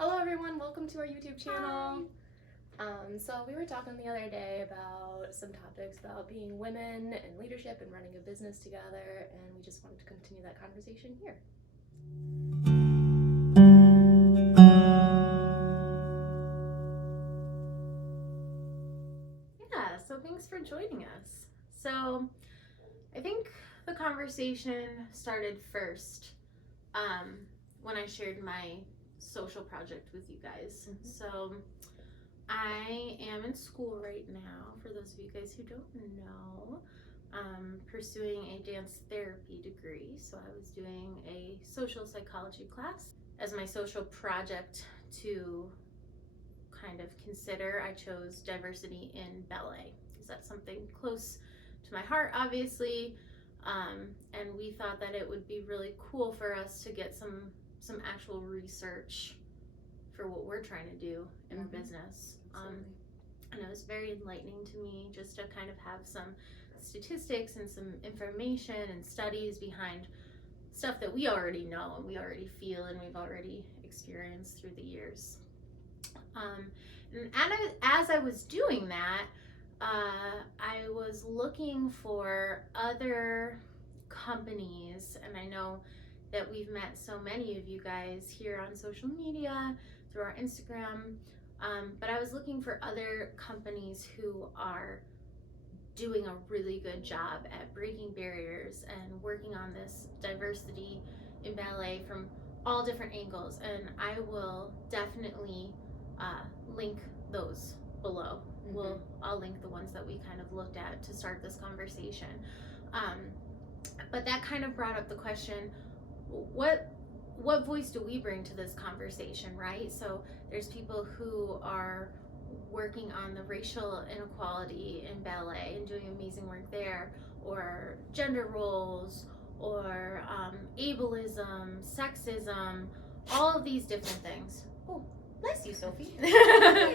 Hello everyone, welcome to our YouTube channel. So we were talking the other day about some topics about being women and leadership and running a business together, and we just wanted to continue that conversation here. Yeah, so thanks for joining us. So I think the conversation started first when I shared my social project with you guys. So I am in school right now, for those of you guys who don't know. Pursuing a dance therapy degree. So I was doing a social psychology class as my social project to kind of consider. I chose diversity in ballet because that's something close to my heart, obviously. And we thought that it would be really cool for us to get some actual research for what we're trying to do in our business. And it was very enlightening to me just to kind of have some statistics and some information and studies behind stuff that we already know and we already feel and we've already experienced through the years. And as I was doing that, I was looking for other companies, and I know that we've met so many of you guys here on social media, through our Instagram, but I was looking for other companies who are doing a really good job at breaking barriers and working on this diversity in ballet from all different angles, and I will definitely link those below. I'll link the ones that we kind of looked at to start this conversation. But that kind of brought up the question, what voice do we bring to this conversation, right? So there's people who are working on the racial inequality in ballet and doing amazing work there, or gender roles, or ableism, sexism, all of these different things. Oh, bless you, Sophie.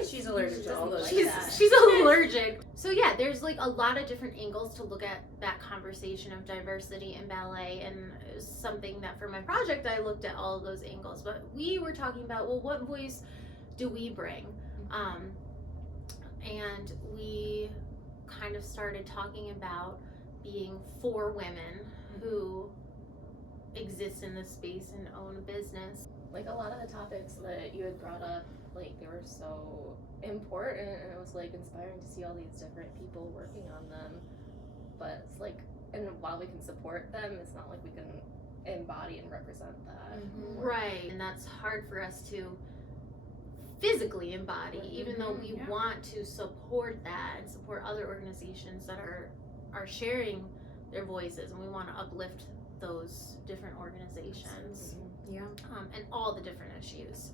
She's allergic to all those. She's allergic. So yeah, there's like a lot of different angles to look at that conversation of diversity in ballet, and it was something that for my project I looked at all of those angles. But we were talking about, well, what voice do we bring? And we kind of started talking about being for women who exist in this space and own a business. Like a lot of the topics that you had brought up, like they were so important, and it was like inspiring to see all these different people working on them. But it's like, and while we can support them, it's not like we can embody and represent that. Right, and that's hard for us to physically embody, even though we want to support that and support other organizations that are sharing their voices, and we want to uplift those different organizations. And all the different issues.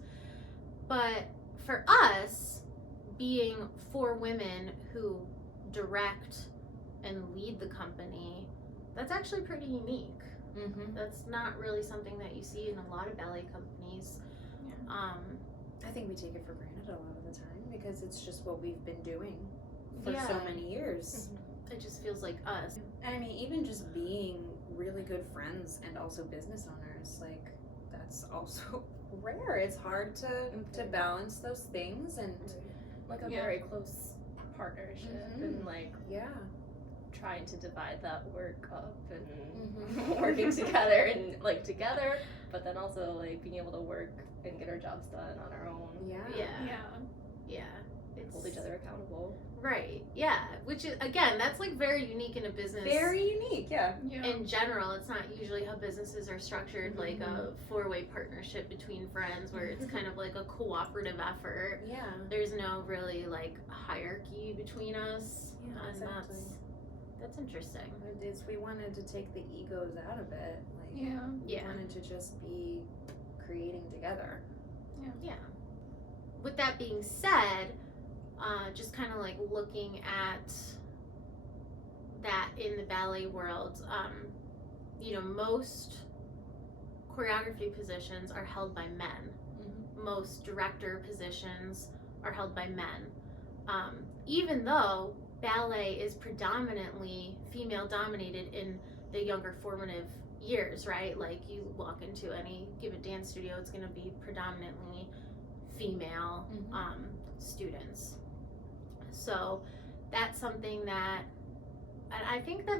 But for us, being for women who direct and lead the company, that's actually pretty unique. That's not really something that you see in a lot of ballet companies. I think we take it for granted a lot of the time because it's just what we've been doing for so many years. It just feels like us. And I mean, even just being really good friends and also business owners, like that's also rare. It's hard to balance those things, and like a very close partnership and like trying to divide that work up and working together and like together, but then also like being able to work and get our jobs done on our own. Hold each other accountable. Right. Yeah. Which is, again, that's like very unique in a business. Very unique. Yeah. In general, it's not usually how businesses are structured, like a four-way partnership between friends where it's kind of like a cooperative effort. Yeah. There's no really like hierarchy between us. Yeah, and exactly. That's interesting. We wanted to take the egos out of it. Like, we wanted to just be creating together. Yeah. With that being said, just kind of like looking at that in the ballet world, most choreography positions are held by men. Most director positions are held by men. Even though ballet is predominantly female dominated in the younger formative years, right? Like you walk into any given dance studio, it's going to be predominantly female students. So that's something that, and I think that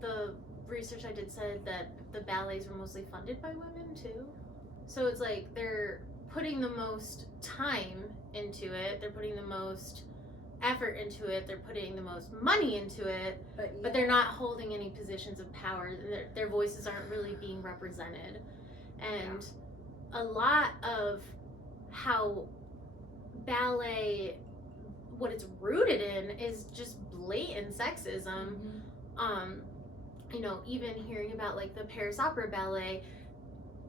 the research I did said that the ballets were mostly funded by women too. So it's like they're putting the most time into it, they're putting the most effort into it, they're putting the most money into it, but they're not holding any positions of power. Their voices aren't really being represented. And a lot of how ballet, what it's rooted in, is just blatant sexism. You know, even hearing about like the Paris Opera Ballet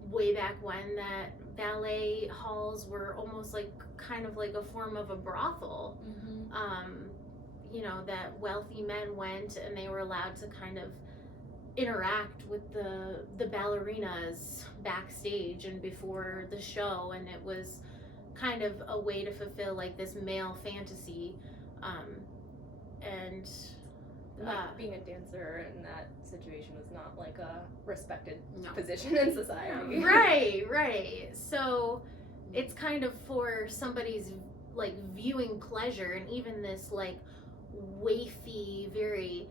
way back when, that ballet halls were almost like kind of like a form of a brothel. You know, that wealthy men went and they were allowed to kind of interact with the ballerinas backstage and before the show, and it was kind of a way to fulfill like this male fantasy. And being a dancer in that situation was not like a respected position in society. Right. So it's kind of for somebody's like viewing pleasure, and even this like waify, very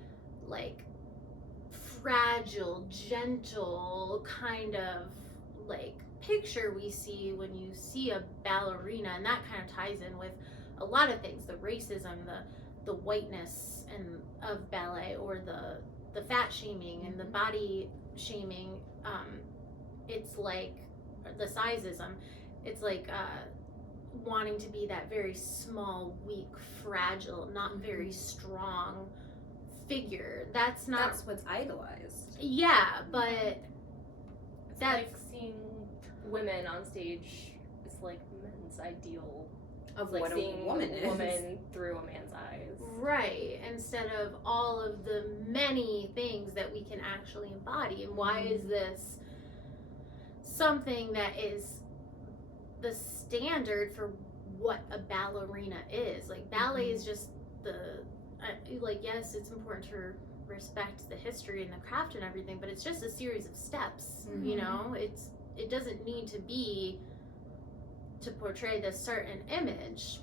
like fragile, gentle kind of like picture we see when you see a ballerina, and that kind of ties in with a lot of things, the racism, the whiteness and of ballet, or the fat shaming and the body shaming. It's like the sizeism. It's like wanting to be that very small, weak, fragile, not very strong figure. That's what's idolized. Yeah, but it's that's like seeing women on stage is like men's ideal Of like what seeing a woman is. woman through a man's eyes. right, instead of all of the many things that we can actually embody. And why is this something that is the standard for what a ballerina is? Like, ballet is just like, yes, it's important to respect the history and the craft and everything, but it's just a series of steps. You know, it doesn't need to be to portray this certain image.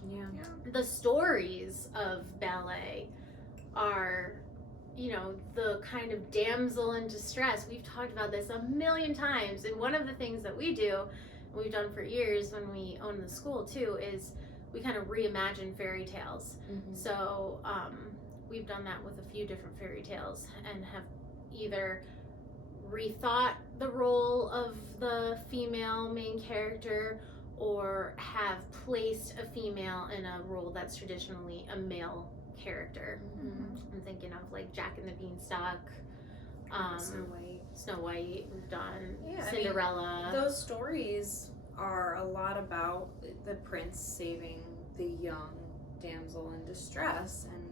The stories of ballet are, you know, the kind of damsel in distress. We've talked about this a million times, and one of the things that we do, and we've done for years when we own the school too, is we kind of reimagine fairy tales. So we've done that with a few different fairy tales, and have either rethought the role of the female main character, or have placed a female in a role that's traditionally a male character. I'm thinking of like Jack and the Beanstalk, Snow White, we've done Cinderella. Those stories are a lot about the prince saving the young damsel in distress, and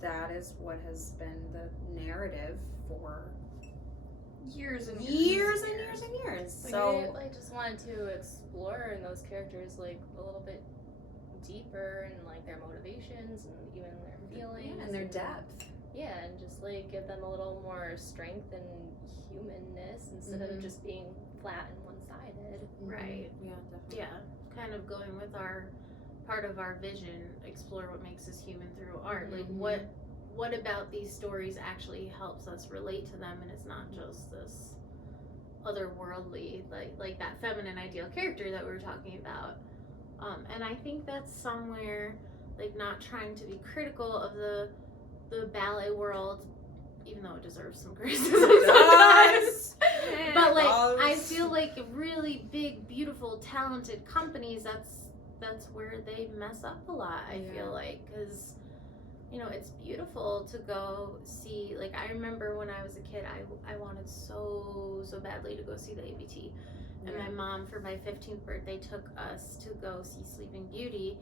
that is what has been the narrative for years and years. Like, So I just wanted to explore in those characters like a little bit deeper, and like their motivations and even their feelings and their depth. Yeah, and just like give them a little more strength and humanness instead of just being flat and one-sided. Right. Yeah, definitely. Yeah, kind of going with our part of our vision, explore what makes us human through art. Like, what about these stories actually helps us relate to them, and it's not just this otherworldly, like that feminine ideal character that we were talking about. And I think that's somewhere, like, not trying to be critical of the ballet world, even though it deserves some criticism sometimes. But like, I feel like really big, beautiful, talented companies, that's where they mess up a lot. I feel like, because, you know, it's beautiful to go see. Like, I remember when I was a kid, I wanted so badly to go see the ABT. And my mom, for my 15th birthday, took us to go see Sleeping Beauty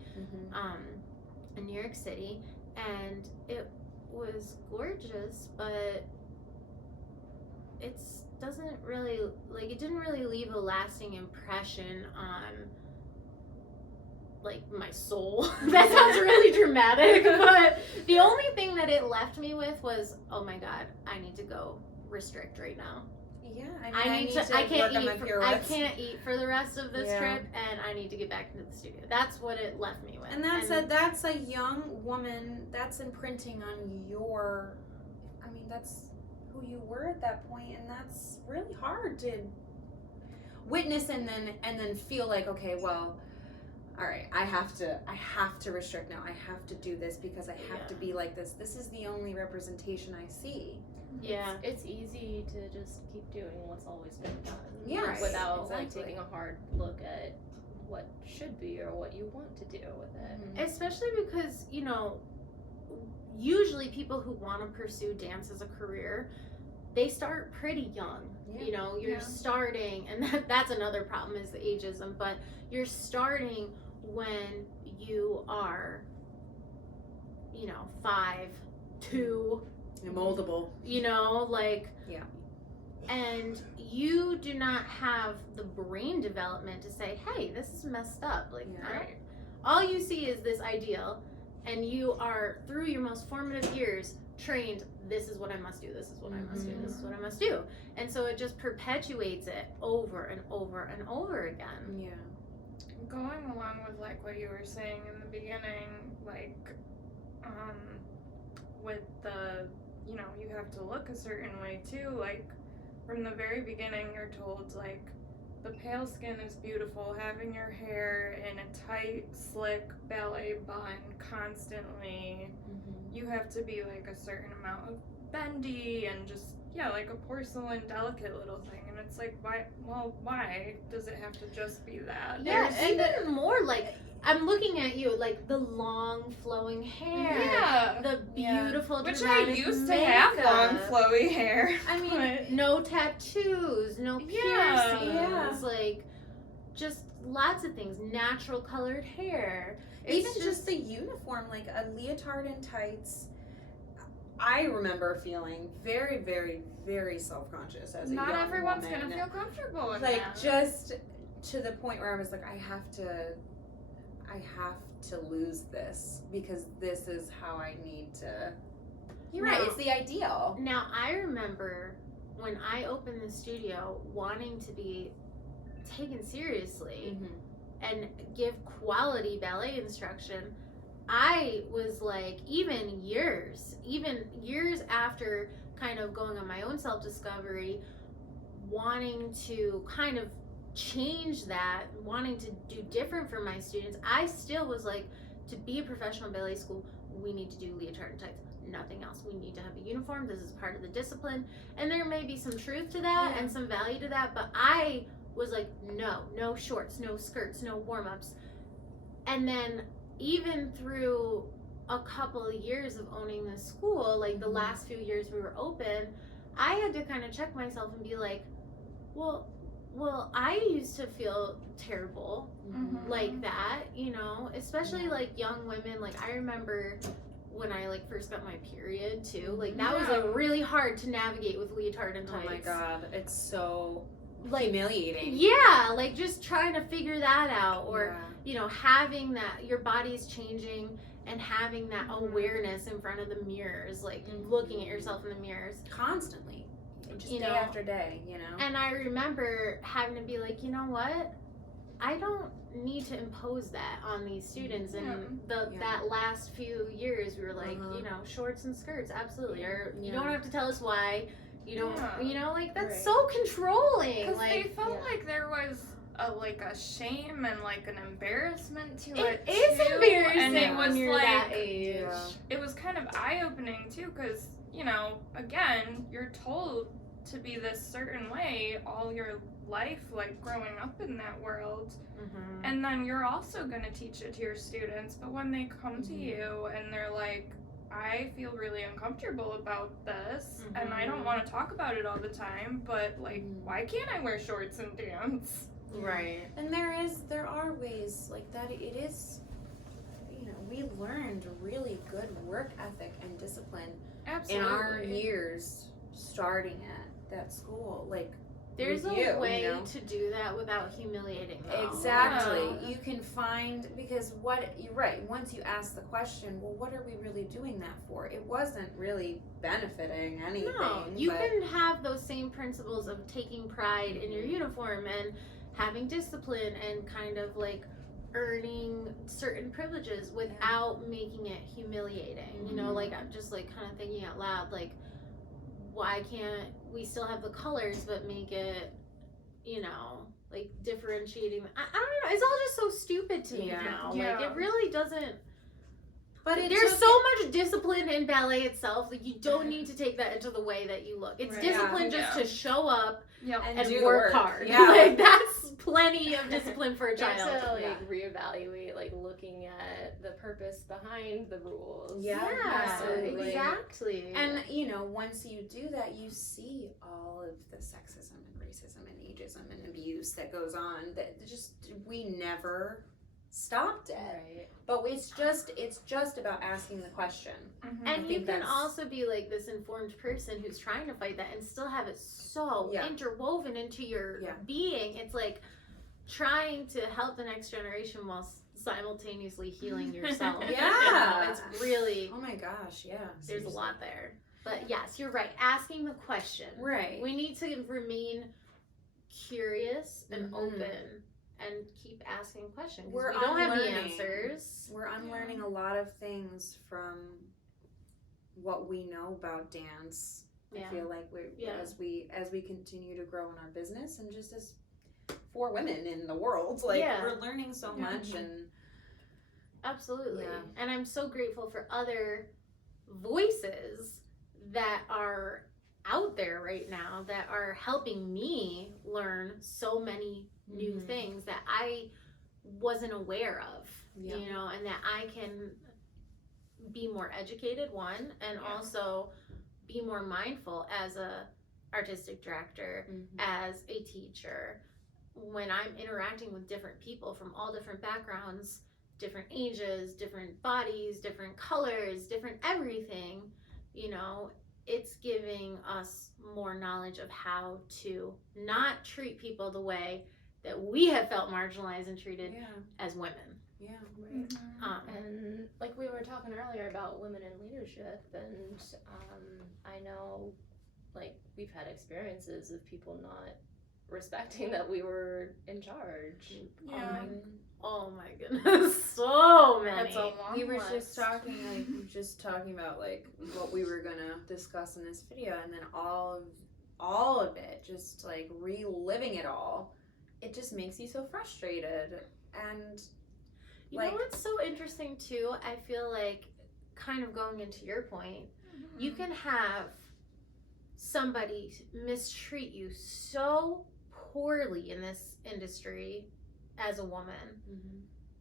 in New York City. And it was gorgeous, but it didn't really leave a lasting impression on, like, my soul. That sounds really dramatic, but the only thing that it left me with was, oh my god, I need to go restrict right now. Yeah, I need to work can't on my eat. I pirouettes. can't eat for the rest of this Yeah. trip, and I need to get back into the studio. That's what it left me with. And that's a young woman. That's imprinting on your. I mean, that's who you were at that point, and that's really hard to witness and then feel like, okay, well, all right, I have to restrict now. I have to do this because I have to be like this. This is the only representation I see. Yeah. It's easy to just keep doing what's always been done. Yes, Without like exactly. taking a hard look at what should be or what you want to do with it. Especially because, you know, usually people who want to pursue dance as a career, they start pretty young. Yeah. You know, you're starting, and that's another problem is the ageism, but you're starting when you are, you know, 5, 2, Moldable. you know, like, Yeah. and you do not have the brain development to say, hey, this is messed up. Like, Yeah. all you see is this ideal, and you are, through your most formative years, trained, this is what I must do, this is what I must do, this is what I must do. And so it just perpetuates it over and over and over again. Yeah. Going along with like what you were saying in the beginning, like with the, you know, you have to look a certain way too. Like from the very beginning you're told like the pale skin is beautiful, having your hair in a tight, slick ballet bun constantly. You have to be like a certain amount of bendy and just, yeah, like a porcelain delicate little thing. And it's like, why does it have to just be that? Yeah, even more like, I'm looking at you, like the long flowing hair, Yeah. the beautiful Which I dramatic used to have long makeup. flowy hair. I mean, but- no tattoos, no Yeah. piercings, Yeah. like just lots of things, natural colored hair. Even just the uniform, like a leotard and tights. I remember feeling very, very, very self-conscious as a young Not everyone's woman. gonna feel comfortable in like that. just to the point where I was like, I have to lose this because this is how I need to. You're right. No. It's the ideal. Now, I remember when I opened the studio wanting to be taken seriously and give quality ballet instruction. I was like, even years after kind of going on my own self-discovery, wanting to kind of change that, wanting to do different for my students, I still was like, to be a professional ballet school, we need to do leotard and tights. Nothing else. We need to have a uniform. This is part of the discipline. And there may be some truth to that and some value to that, but I was like, no shorts, no skirts, no warm-ups. And then even through a couple of years of owning the school, like the last few years we were open, I had to kind of check myself and be like, well, I used to feel terrible like that, you know, especially like young women. Like I remember when I like first got my period too, like that was like really hard to navigate with leotard and tights. Oh my god, it's so like humiliating. Yeah, like just trying to figure that out, or you know, having that your body's changing and having that awareness in front of the mirrors, like looking at yourself in the mirrors Constantly, just you day know, after day, you know. And I remember having to be like, you know what, I don't need to impose that on these students. And that last few years we were like, you know, shorts and skirts, absolutely, or you don't have to tell us why. You don't, you know, like that's so controlling. Because Like they felt like there was a shame and like an embarrassment to it it is too. embarrassing And it when was you're like, that age. it was kind of eye-opening too, because you know, again, you're told to be this certain way all your life, like growing up in that world, and then you're also going to teach it to your students. But when they come to you and they're like, I feel really uncomfortable about this and I don't want to talk about it all the time, but like why can't I wear shorts and dance? Right. And there are ways like that. It is, you know, we learned really good work ethic and discipline Absolutely. in our years starting at that school. Like There's with a you, way you know? to do that without humiliating them. Exactly. Yeah. You can find, because you're right, once you ask the question, well, what are we really doing that for? It wasn't really benefiting anything. No, you but can have those same principles of taking pride in your uniform and having discipline and kind of like earning certain privileges without making it humiliating. You know, like I'm just like kind of thinking out loud, like, why can't we still have the colors but make it, you know, like differentiating? I don't know. It's all just so stupid to me now. Yeah. Like, it really doesn't. But There's so much discipline in ballet itself. Like, you don't need to take that into the way that you look. It's Right. discipline Yeah. just to show up Yep. and do the work hard. Yeah. Like, that's plenty of discipline for a You have child. to like Yeah. reevaluate, like looking at the purpose behind the rules. Yeah, absolutely. Exactly. And, you know, once you do that, you see all of the sexism and racism and ageism and abuse that goes on that just, we never stopped it. Right. But it's just about asking the question. Mhm. I And you think can that's- also be like this informed person who's trying to fight that and still have it so Yeah. interwoven into your Yeah. being. It's like trying to help the next generation while simultaneously healing yourself. Yeah. You know, it's really, Oh my gosh, yeah. there's a seriously. lot there. But yes, you're right. Asking the question. Right. We need to remain curious and Mhm. open and keep asking questions. We're We don't have the unlearning. answers. We're unlearning a lot of things from what we know about dance. Yeah. I feel like Yeah. as we continue to grow in our business and just as for women in the world, like Yeah. we're learning so Yeah. much and Absolutely. Yeah. And I'm so grateful for other voices that are out there right now that are helping me learn so many new Mhm. things that I wasn't aware of, Yeah. you know, and that I can be more educated, one, and Yeah. also be more mindful as a artistic director, as a teacher, when I'm interacting with different people from all different backgrounds, different ages, different bodies, different colors, different everything, you know, it's giving us more knowledge of how to not treat people the way that we have felt marginalized and treated Yeah. as women. Yeah. Mhm. And like we were talking earlier about women in leadership, and I know like we've had experiences of people not respecting that we were in charge. Yeah. Oh my goodness, so many. That's a long We were list. just talking about like what we were gonna discuss in this video, and then all of it, just like reliving it all, it just makes you so frustrated. And You like- know what's so interesting too? I feel like, kind of going into your point, you can have somebody mistreat you so poorly in this industry as a woman,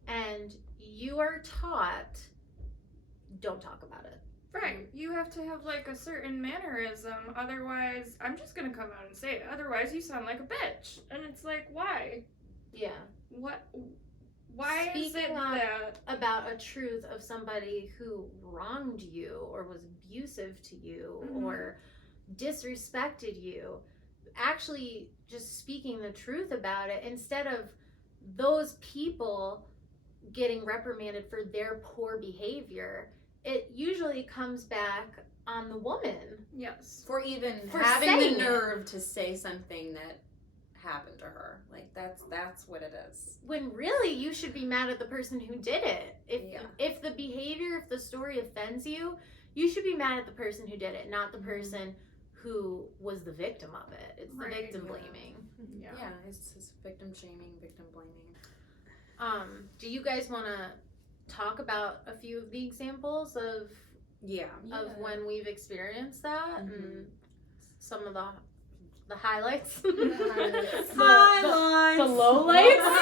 and you are taught, don't talk about it. Right. You have to have like a certain mannerism, otherwise I'm just gonna come out and say it. Otherwise you sound like a bitch. And it's like, why? Yeah. Why is Speak it up that about a truth of somebody who wronged you or was abusive to you Mhm. or disrespected you, actually just speaking the truth about it instead of those people getting reprimanded for their poor behavior, it usually comes back on the woman. yes. for even For having saying the it. nerve to say something that happened to her, like that's what it is. When really you should be mad at the person who did it. Yeah. If the behavior, if the story offends you, you should be mad at the person who did it, not the Mhm. person who was the victim of it. It's the Right, victim yeah. blaming. Yeah. It's victim shaming, victim blaming. Do you guys want to talk about a few of the examples of Yeah. when we've experienced that Mhm. and some of the highlights? highlights. The lowlights?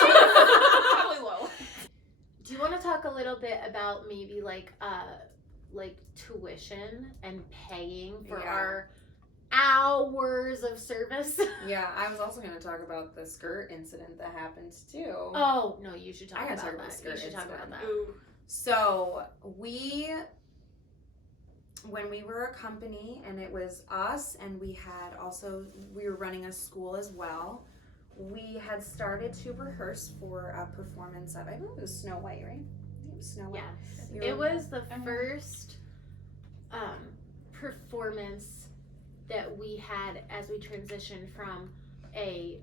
Probably low. Do you want to talk a little bit about maybe like tuition and paying for Yeah. our hours of service? Yeah, I was also going to talk about the skirt incident that happened too. Oh no, you should talk I gotta about talk about that. skirt You should talk about incident. that. Ooh. So when we were a company, and it was us, and we were running a school as well. We had started to rehearse for a performance of, I believe it was Snow White, right? I think it was Snow White. Yes. You It were- was the first performance that we had as we transitioned from a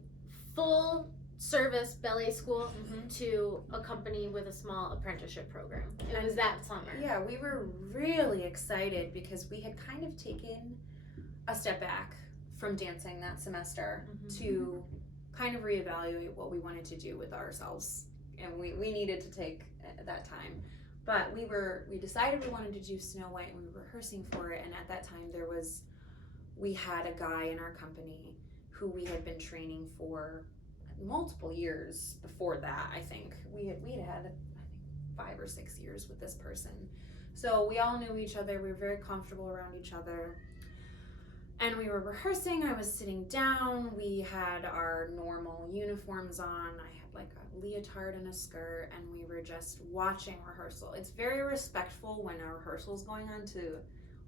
full service ballet school to a company with a small apprenticeship program. It was that summer. Yeah, we were really excited because we had kind of taken a step back from dancing that semester to kind of reevaluate what we wanted to do with ourselves, and we needed to take that time. But we decided we wanted to do Snow White, and we were rehearsing for it. And at that time, we had a guy in our company who we had been training for multiple years before that. I think we had I think 5 or 6 years with this person. So we all knew each other. We were very comfortable around each other. And we were rehearsing. I was sitting down. We had our normal uniforms on. I had like a leotard and a skirt, and we were just watching rehearsal. It's very respectful when a rehearsal's going on to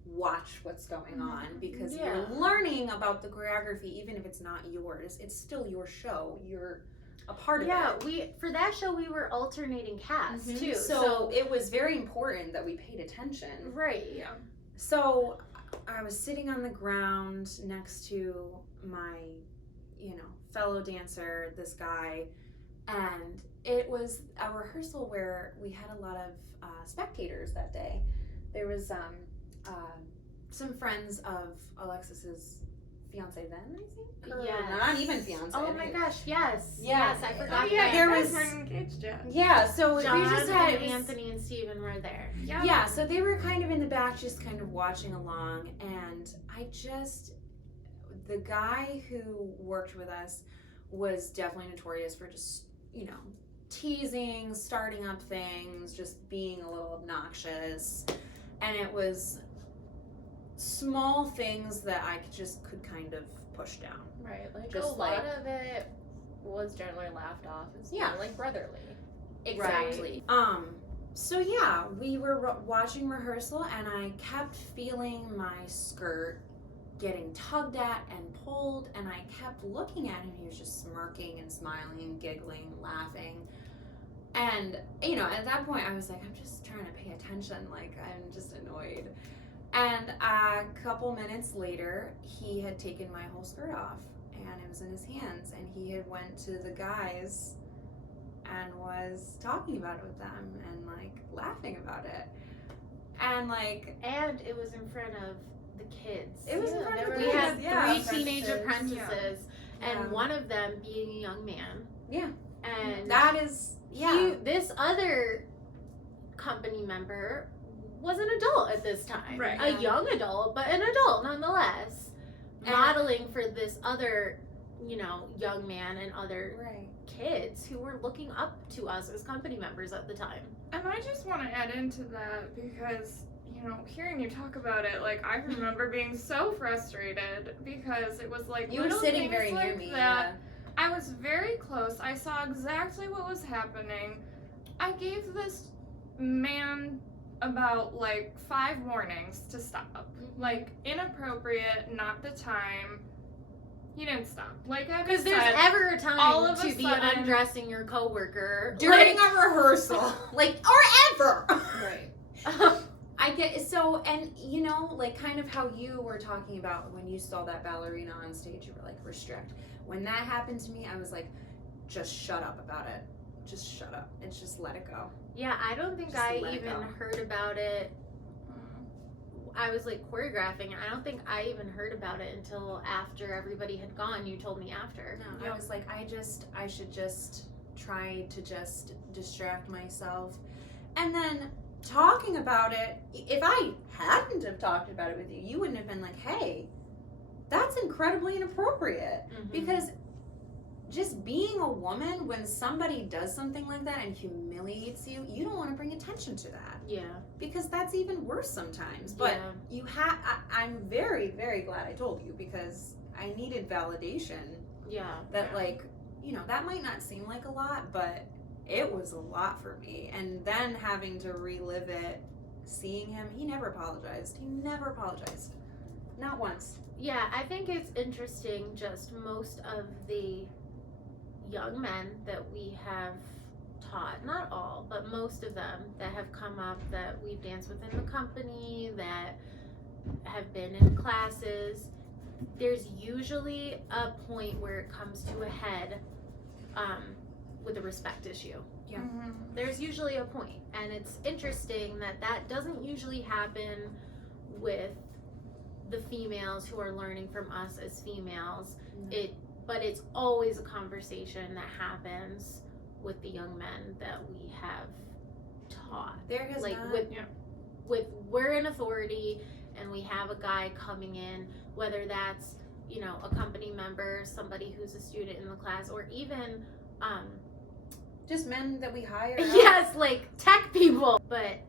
watch what's going on, because you're learning about the choreography. Even if it's not yours, it's still your show. You're a part of it. For that show we were alternating casts too. So it was very important that we paid attention. Right. Yeah. So I was sitting on the ground next to my, fellow dancer, this guy, and it was a rehearsal where we had a lot of spectators that day. There was some friends of Alexis's fiance then, I think? Or Yes. not even fiance. Oh my gosh, yes. Yeah. Yes, I forgot Oh, yeah, that. there you was- guys weren't engaged yet. Yeah, so John we just had and Anthony and Steven were there. Yeah, so they were kind of in the back, just kind of watching along, and the guy who worked with us was definitely notorious for just, teasing, starting up things, just being a little obnoxious, and it was small things that I could kind of push down. Right, like Just a lot of it was generally laughed off as being like brotherly. Exactly. So yeah, we were watching rehearsal, and I kept feeling my skirt getting tugged at and pulled, and I kept looking at him. He was just smirking and smiling and giggling, laughing. And, at that point I was like, I'm just trying to pay attention, like I'm just annoyed. And a couple minutes later, he had taken my whole skirt off, and it was in his hands, and he had went to the guys and was talking about it with them and like laughing about it. And it was in front of the kids. It was in front of the We kids, had yeah. 3 teenage apprentices, Yeah. and one of them being a young man. Yeah. And That is, this other company member was an adult at this time. Right. A young adult, but an adult nonetheless. And- Modeling for this other, young man and other right. kids who were looking up to us as company members at the time. And I just want to add into that because, hearing you talk about it, like, I remember being so frustrated because it was like, You were little sitting things very near like me. that. I was very close. I saw exactly what was happening. I gave this man about 5 warnings to stop. Like, inappropriate, not the time. He didn't stop. Like, Because there's ever a time all of a to be sudden- undressing your coworker During a rehearsal, or ever. Right. I get so, and kind of how you were talking about when you saw that ballerina on stage, you were like, restrict. When that happened to me, I was like, just shut up about it. Just shut up and just let it go. Yeah, I don't think Just I let it even go. heard about it. I was choreographing. I don't think I even heard about it until after everybody had gone. You told me after. No, I was like, I should just try to just distract myself. And then talking about it, if I hadn't have talked about it with you, you wouldn't have been like, hey, that's incredibly inappropriate. Because just being a woman, when somebody does something like that and humiliates you, you don't want to bring attention to that. Yeah. Because that's even worse sometimes. But I'm very, very glad I told you, because I needed validation Yeah. that that might not seem like a lot, but it was a lot for me. And then having to relive it seeing him, he never apologized. Not once. Yeah, I think it's interesting, just most of the young men that we have taught, not all, but most of them that have come up that we've danced with in the company, that have been in classes, there's usually a point where it comes to a head with a respect issue. Yeah. Mhm. There's usually a point, and it's interesting that that doesn't usually happen with the females who are learning from us as females. But it's always a conversation that happens with the young men that we have taught. There has Like not. with we're in authority and we have a guy coming in, whether that's, you know, a company member, somebody who's a student in the class, or even Just men that we hire. yes, like tech people. But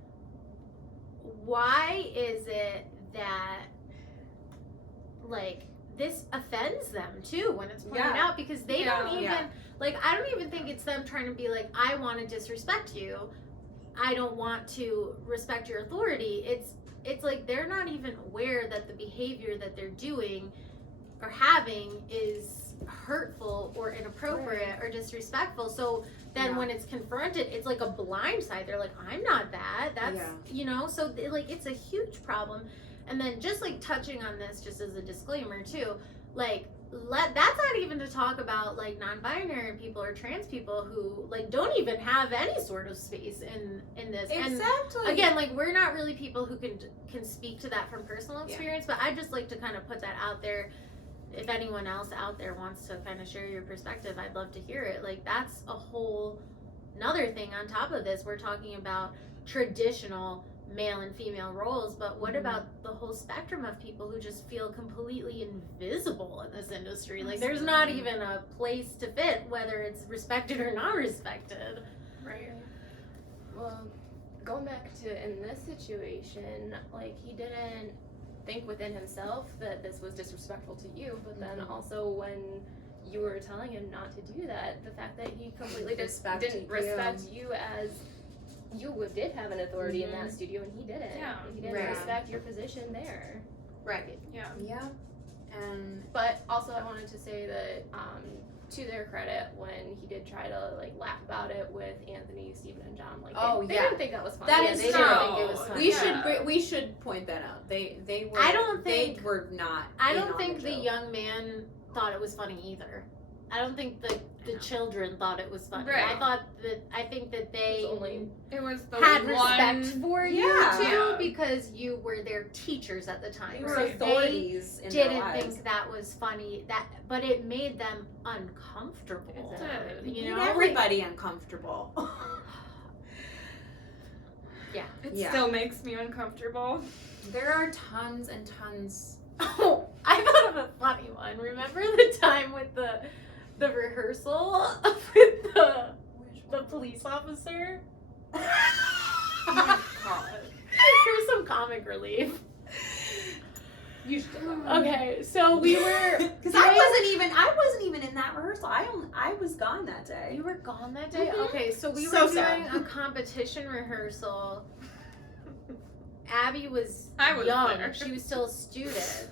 why is it that like this offends them too when it's pointed out? Because they don't even like, I don't even think it's them trying to be like, I want to disrespect you, I don't want to respect your authority. It's like they're not even aware that the behavior that they're doing or having is hurtful or inappropriate or disrespectful. So then when it's confronted, it's like a blind side. They're like, I'm not that. That's, you know, so like it's a huge problem. And then just like touching on this, just as a disclaimer too, like that's not even to talk about like non-binary people or trans people who like don't even have any sort of space in this. Exactly. And again, like we're not really people who can speak to that from personal experience, but I just like to kind of put that out there. If anyone else out there wants to kind of share your perspective, I'd love to hear it. Like that's a whole another thing on top of this. We're talking about traditional male and female roles, but what about the whole spectrum of people who just feel completely invisible in this industry? Like there's not even a place to fit, whether it's respected or not respected. Right. Well, going back to in this situation, like he didn't think within himself that this was disrespectful to you, but then also when you were telling him not to do that, the fact that he completely didn't respect you as you did have an authority in that studio and he didn't. Yeah. He didn't respect your position there. Right. Yeah. Yeah. And But also I wanted to say that to their credit, when he did try to like laugh about it with Anthony, Stephen, and John, like they didn't think that was funny. That Yeah, is they true. didn't think it was funny. We should point that out. They were. I don't think- they were not. I in don't on think the joke. young man thought it was funny either. I don't think the children thought it was funny. Right. I think that they It was the had one. respect for you Yeah. too, Yeah. because you were their teachers at the time. They were So authorities they in their didn't lives. think that was funny. But it made them uncomfortable. It did. You Made know, everybody uncomfortable. It Yeah. still makes me uncomfortable. There are tons and tons. Oh, I thought of a funny one. Remember the time with the rehearsal with the police officer? Oh my god. Here's some comic relief. You should. Okay, so we were Because I wasn't even in that rehearsal. I was gone that day. You were gone that day? Mhm. Okay, so we So were doing sad. a competition rehearsal. Abby was, I was young. there. She was still a student.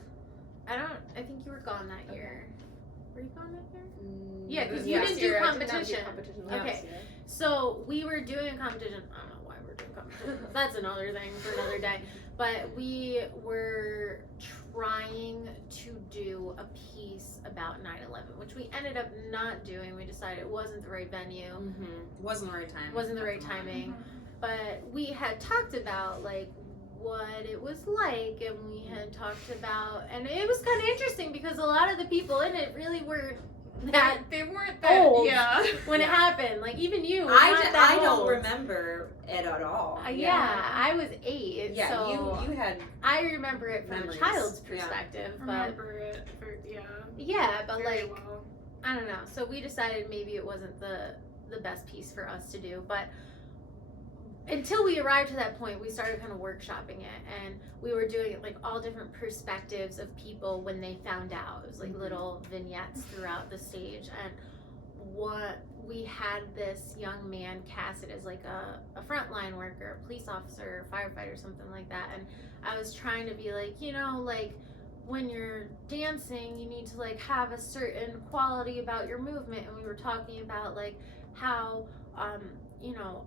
I think you were gone that year. Were you gone that year? Yeah, 'cause you didn't do competition. Okay. So we were doing a competition. I don't know why we're doing competition. That's another thing for another day. But we were trying to do a piece about 9/11, which we ended up not doing. We decided it wasn't the right venue. Wasn't the right time. Wasn't the right timing. But we had talked about like what it was like, and we had talked about, and it was kind of interesting because a lot of the people in it really weren't that They weren't that. old Yeah. when it happened. Like even you, were I not that don't old. remember it at all. Yeah, I was 8. Yeah, so you had. I remember it from memories. a child's Yeah. perspective, but Remember it. yeah, but Very like well. I don't know. So we decided maybe it wasn't the best piece for us to do, but until we arrived to that point, we started kind of workshopping it, and we were doing it like all different perspectives of people when they found out. It was like little vignettes throughout the stage, and we had this young man casted as like a frontline worker, a police officer, firefighter, something like that. And I was trying to be like, you know, like when you're dancing, you need to like have a certain quality about your movement. And we were talking about like how, you know,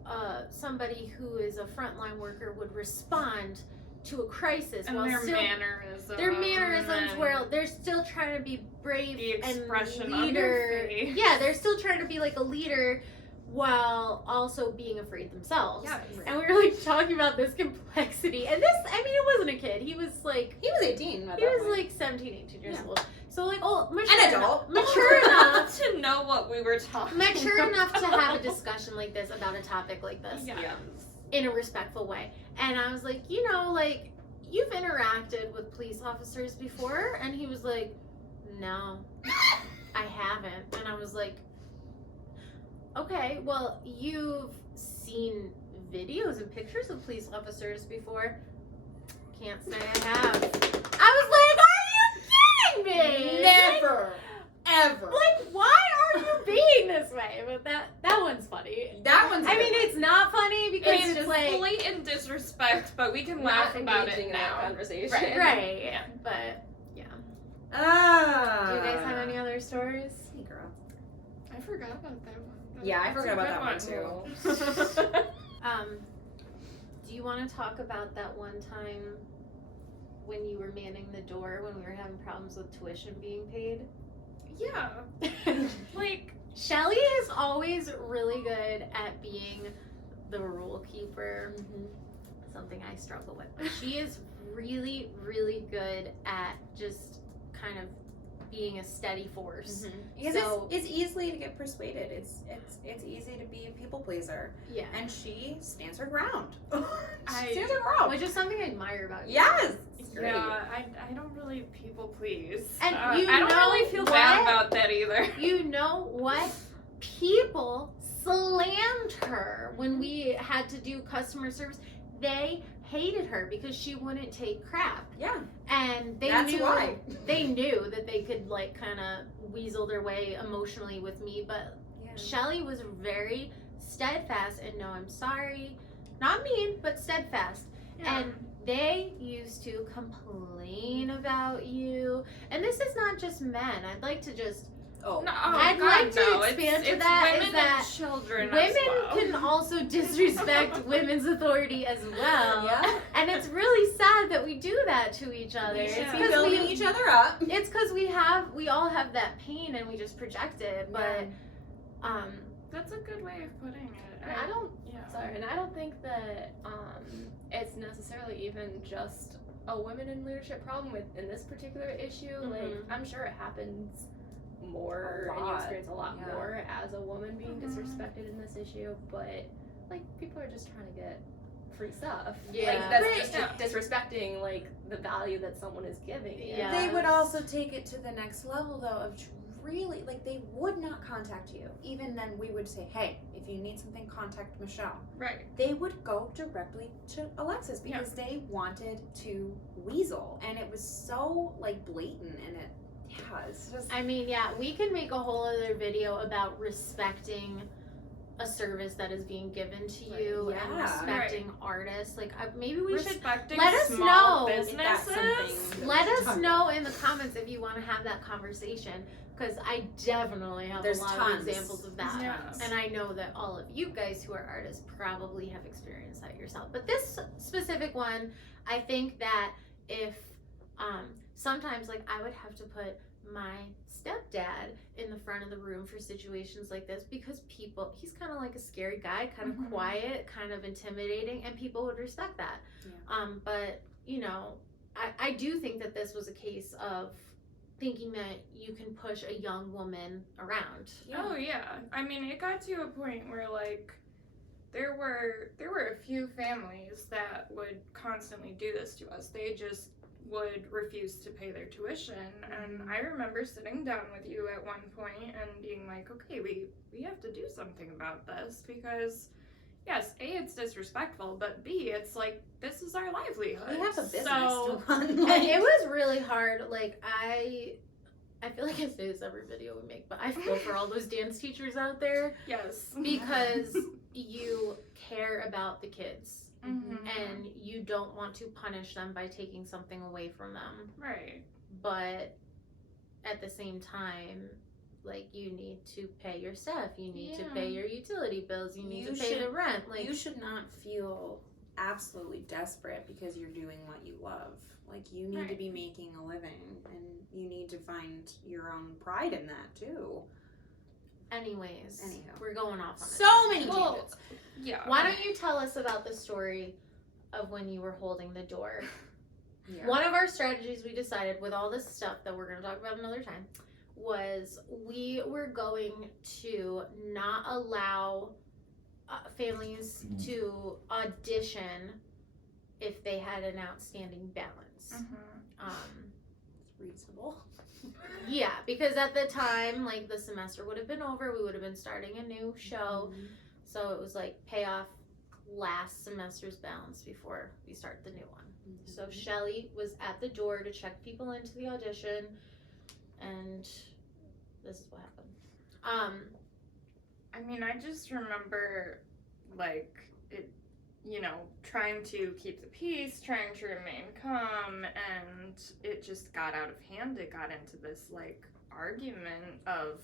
somebody who is a frontline worker would respond to a crisis, and while their still mannerisms and where they're still trying to be brave the expression and on leader. their face. Yeah, they're still trying to be like a leader while also being afraid themselves. Yes. And we were like talking about this complexity. And this, I mean, it wasn't a kid. He was like, He was 18 at he that was point. like 17, 18 years Yeah. old. So like, oh, An adult. mature enough, to know what we were talking mature about. enough to have a discussion like this about a topic like this Yes. in a respectful way. And I was like, you know, like, you've interacted with police officers before? And he was like, no, I haven't. And I was like, okay, well, you've seen videos and pictures of police officers before. Can't say I have. I was like, are you kidding me? Never. Ever. Like, why are you being this way? But that one's funny. That one's I mean, it's not funny because It's it's like blatant disrespect, but we can Not laugh about engaging it in that now. conversation. right. Yeah. But yeah. Ah. Do you guys have any other stories? Hey, girl. I forgot about that one. Yeah, I That's forgot a about good that one, too. Do you want to talk about that one time when you were manning the door when we were having problems with tuition being paid? Yeah. Like, Shelly is always really good at being the rule keeper. Something I struggle with. But she is really, really good at just kind of being a steady force. Because So- it's easily to get persuaded. It's easy to be a people pleaser, Yeah. and she stands her ground. I- She stands her ground. Which is something I admire about you. Yes. It's great. yeah, I don't really people please. And you I don't know really feel bad what? about that either. You know what? People slammed her when we had to do customer service. They hated her because she wouldn't take crap. Yeah. And they That's knew why. they knew that they could like kind of weasel their way emotionally with me, but Yeah. Shelly was very steadfast and no, I'm sorry. Not mean, but steadfast. And they used to complain about you. And this is not just men. I'd like to just Oh. No, I'd God, like to no. expand to it's that, is women that and children as women well. can also disrespect women's authority as well. Yeah. And it's really sad that we do that to each other. We It's should be because building we each other up. it's because we all have that pain and we just project it. But That's a good way of putting it. And I don't Yeah. Sorry, and I don't think that it's necessarily even just a women in leadership problem in this particular issue. Like, Mhm. I'm sure it happens more, A and you lot, experience a lot yeah. more as a woman being Mhm. disrespected in this issue. But like, people are just trying to get free stuff. Yeah. Like, that's Right, just yeah. disrespecting like the value that someone is giving. you. Yeah. They would also take it to the next level, though, of really, like, they would not contact you. Even then, we would say, hey, if you need something, contact Michelle. Right. They would go directly to Alexis because they wanted to weasel. And it was so, like, blatant, and it's just... I mean, yeah, we can make a whole other video about respecting a service that is being given to you and Yeah. respecting artists. Like, maybe we should Respecting let us small know. If that's businesses. something- let us Talk know in the comments if you want to have that conversation, because I definitely have There's a lot tons. of examples of that. Yeah. And I know that all of you guys who are artists probably have experienced that yourself. But this specific one, I think that if sometimes, like, I would have to put my stepdad in the front of the room for situations like this because he's kind of like a scary guy, kind of Mhm. quiet, kind of intimidating, and people would respect that. Yeah. But you know, I do think that this was a case of thinking that you can push a young woman around. Oh yeah. I mean, it got to a point where like there were a few families that would constantly do this to us. They just would refuse to pay their tuition. And I remember sitting down with you at one point and being like, okay, we have to do something about this because yes, A, it's disrespectful, but B, it's like this is our livelihood. We have a business So to run. And it was really hard. Like, I I feel like I say this every video we make, but I feel for all those dance teachers out there Yes. because you care about the kids Mhm. and you don't want to punish them by taking something away from them. Right. But at the same time, like, you need to pay your staff, you need to pay your utility bills, you need to pay the rent. Like, you should not feel absolutely desperate because you're doing what you love. Like, you need to be making a living, and you need to find your own pride in that too. anyways, Anyhow. we're going off on So many Well, tangents. Yeah. Why don't you tell us about the story of when you were holding the door? Yeah. One of our strategies we decided with all this stuff that we're going to talk about another time was we were going to not allow families to audition if they had an outstanding balance. It's reasonable. Yeah, because at the time, like, the semester would have been over, we would have been starting a new show, so it was like pay off last semester's balance before we start the new one. So Shelly was at the door to check people into the audition, and this is what happened. I mean, I just remember, like, it, you know, trying to keep the peace, trying to remain calm, and it just got out of hand. It got into this, like, argument of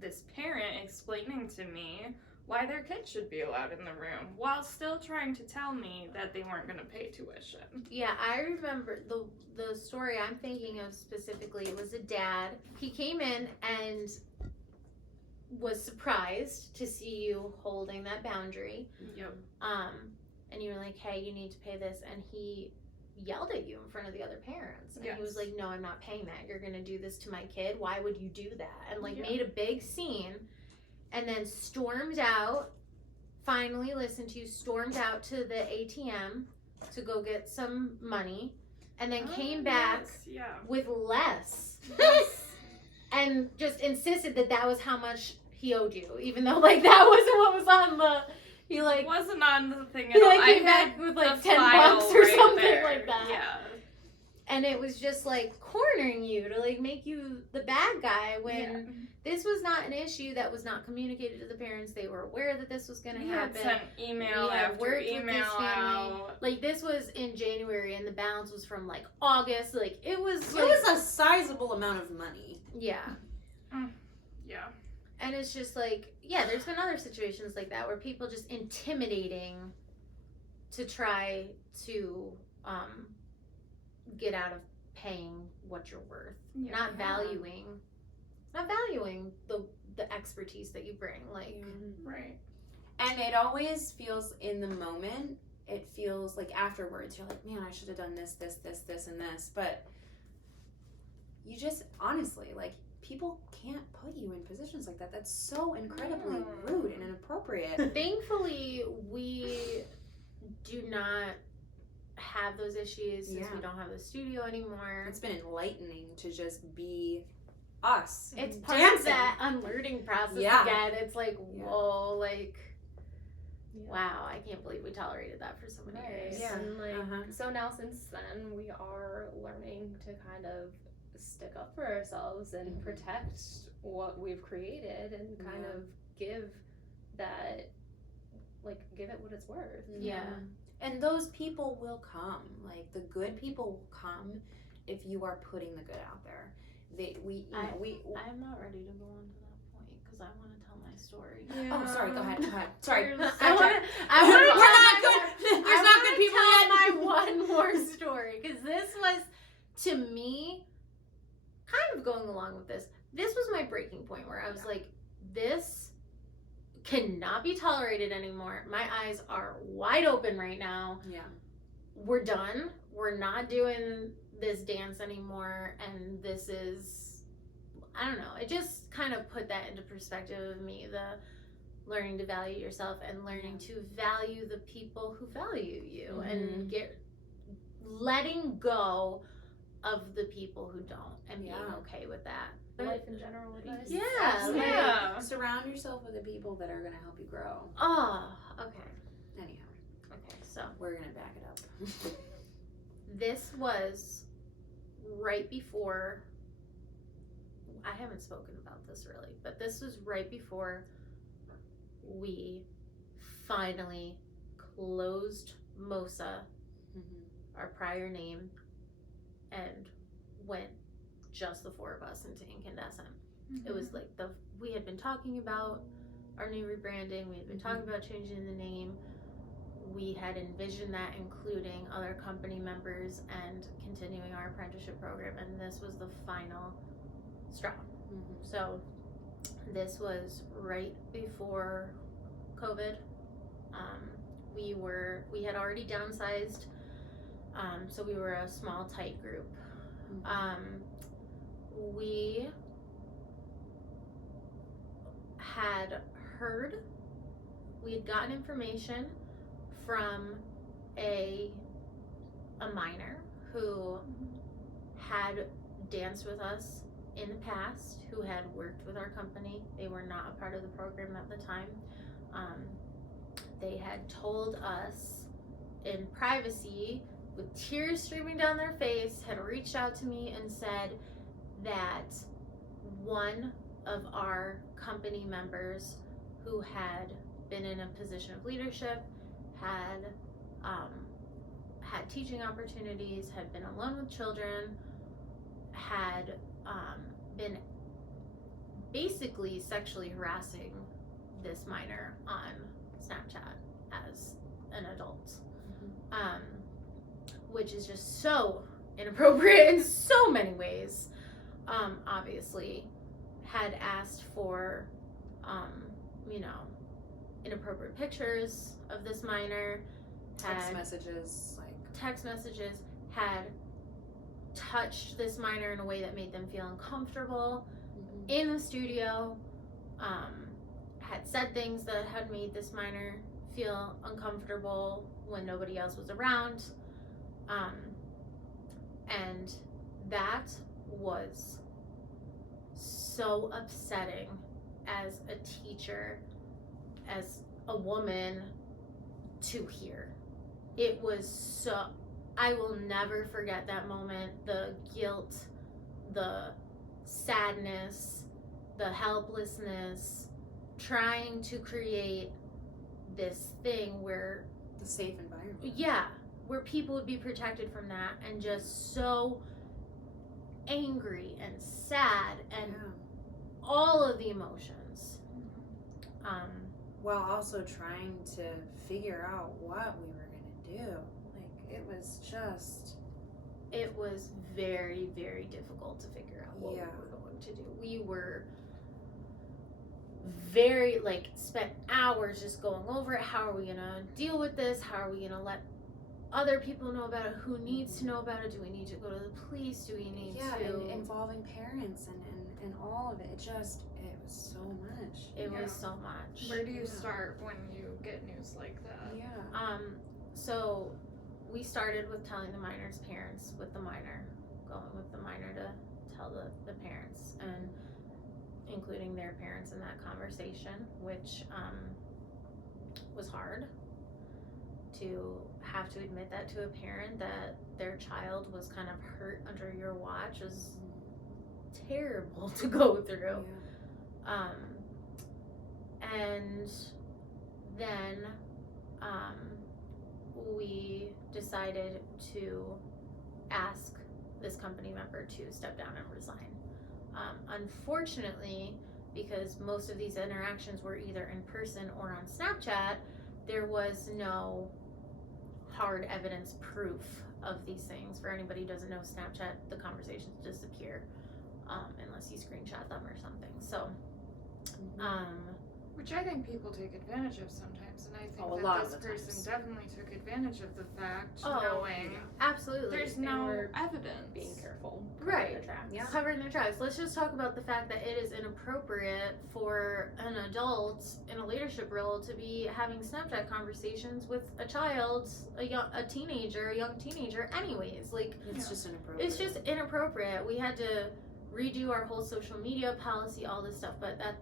this parent explaining to me why their kid should be allowed in the room while still trying to tell me that they weren't going to pay tuition. Yeah, I remember the story I'm thinking of specifically. It was a dad. He came in and was surprised to see you holding that boundary. Yep. And you were like, hey, you need to pay this. And he yelled at you in front of the other parents. And he was like, no, I'm not paying that. You're going to do this to my kid. Why would you do that? And, like, made a big scene. And then stormed out, finally listened to you, stormed out to the ATM to go get some money. And then came back with less. And just insisted that that was how much he owed you. Even though, like, that wasn't what was on the... He, like, wasn't on the thing at he, all. like, I came had back with, like, the $10 file or right something there. like that. Yeah. And it was just, like, cornering you to, like, make you the bad guy when this was not an issue that was not communicated to the parents. They were aware that this was going to happen. Sent email We had after worked with email this family. out. Like, this was in January, and the balance was from, like, August. Like, it was, It like... was a sizable amount of money. Yeah. Yeah. And it's just, like, yeah, there's been other situations like that where people just intimidating to try to get out of paying what you're worth. Not valuing the expertise that you bring. Like, Right. And it always feels in the moment, it feels like afterwards, you're like, man, I should have done this, and this. But you just, honestly, like, people can't put you in positions like that. That's so incredibly rude and inappropriate. thankfully, we do not have those issues since we don't have the studio anymore. It's been enlightening to just be us. It's part dancing. of that unlearning process again. It's like, whoa, like, wow, I can't believe we tolerated that for so many years. Yeah. And, like, so now since then, we are learning to kind of stick up for ourselves and protect what we've created and kind of give that, like, give it what it's worth. Yeah. And those people will come. Like, the good people will come if you are putting the good out there. I'm not ready to go on to that point because I want to tell my story. Yeah. Oh, sorry. Go ahead. Sorry. I want to. There's not good people yet. My one more story because this was, to me, kind of going along with this. This was my breaking point where I was like, this cannot be tolerated anymore. My eyes are wide open right now. Yeah. We're done. We're not doing this dance anymore. And this is, I don't know. It just kind of put that into perspective of me, the learning to value yourself and learning to value the people who value you and letting go of the people who don't and being okay with that. Life in general advice. Yeah. Surround yourself with the people that are going to help you grow. Oh, okay. Anyhow. Okay, so We're going to back it up. this was right before I haven't spoken about this really, but this was right before we finally closed MOSA, our prior name, and went just the four of us into Incandescent. It was like we had been talking about our new rebranding, we had been talking about changing the name, we had envisioned that including other company members and continuing our apprenticeship program, and this was the final straw. So this was right before COVID. We had already downsized, so we were a small, tight group. We had gotten information from a minor who had danced with us in the past, who had worked with our company. They were not a part of the program at the time. They had told us in privacy, with tears streaming down their face, had reached out to me and said that one of our company members who had been in a position of leadership, had teaching opportunities, had been alone with children, had been basically sexually harassing this minor on Snapchat as an adult, which is just so inappropriate in so many ways. Obviously had asked for inappropriate pictures of this minor, text messages, had touched this minor in a way that made them feel uncomfortable in the studio, had said things that had made this minor feel uncomfortable when nobody else was around, and that was so upsetting as a teacher, as a woman, to hear. It was so, I will never forget that moment. The guilt, the sadness, the helplessness, trying to create this thing where the safe environment. Yeah, where people would be protected from that, and just so angry and sad and all of the emotions. While also trying to figure out what we were gonna do. Like, it was very, very difficult to figure out what we were going to do. We were very, spent hours just going over it. How are we gonna deal with this? How are we gonna let other people know about it? Who needs to know about it? Do we need to go to the police? Do we need to... and involving parents and all of it. It was so much. It was so much. Where do you start when you get news like that? So we started with telling the minor's parents, going with the minor to tell the parents, and including their parents in that conversation, which was hard to have to admit that to a parent, that their child was kind of hurt under your watch, is terrible to go through. And then we decided to ask this company member to step down and resign. Unfortunately, because most of these interactions were either in person or on Snapchat, there was no hard evidence proof of these things. For anybody who doesn't know Snapchat, the conversations disappear unless you screenshot them or something. So, which I think people take advantage of sometimes, and I think a that lot this of the person times. definitely took advantage of the fact, Oh, knowing absolutely. there's They no were evidence. being careful. Right. Their tracks. Yeah. Covering their tracks. Let's just talk about the fact that it is inappropriate for an adult in a leadership role to be having Snapchat conversations with a child, a young teenager anyways. It's just inappropriate. It's just inappropriate. We had to redo our whole social media policy, all this stuff, but that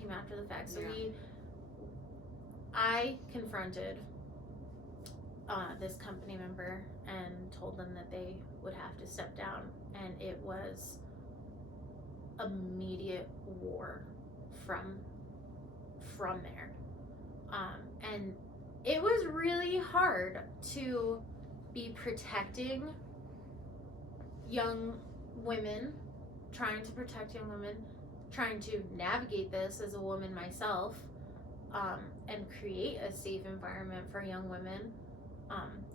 came after the fact. So I confronted this company member and told them that they would have to step down, and it was immediate war from there. And it was really hard to be protecting young women, trying to protect young women, trying to navigate this as a woman myself, and create a safe environment for young women,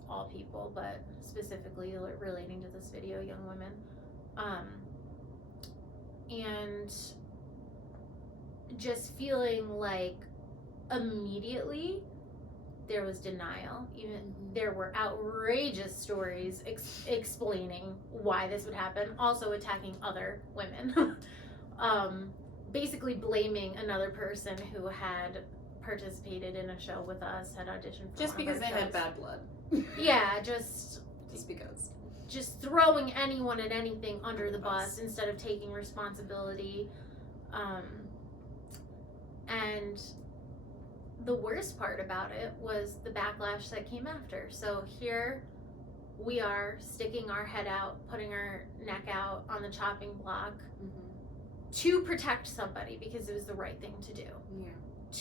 all people, but specifically relating to this video, young women. And just feeling like immediately there was denial. Even there were outrageous stories explaining why this would happen, also attacking other women. Basically blaming another person who had participated in a show with us, had auditioned for Just one of because our they had shows. bad blood. Yeah, just because. Just throwing anyone and anything under the bus instead of taking responsibility. And the worst part about it was the backlash that came after. So here we are, sticking our head out, putting our neck out on the chopping block to protect somebody because it was the right thing to do. Yeah.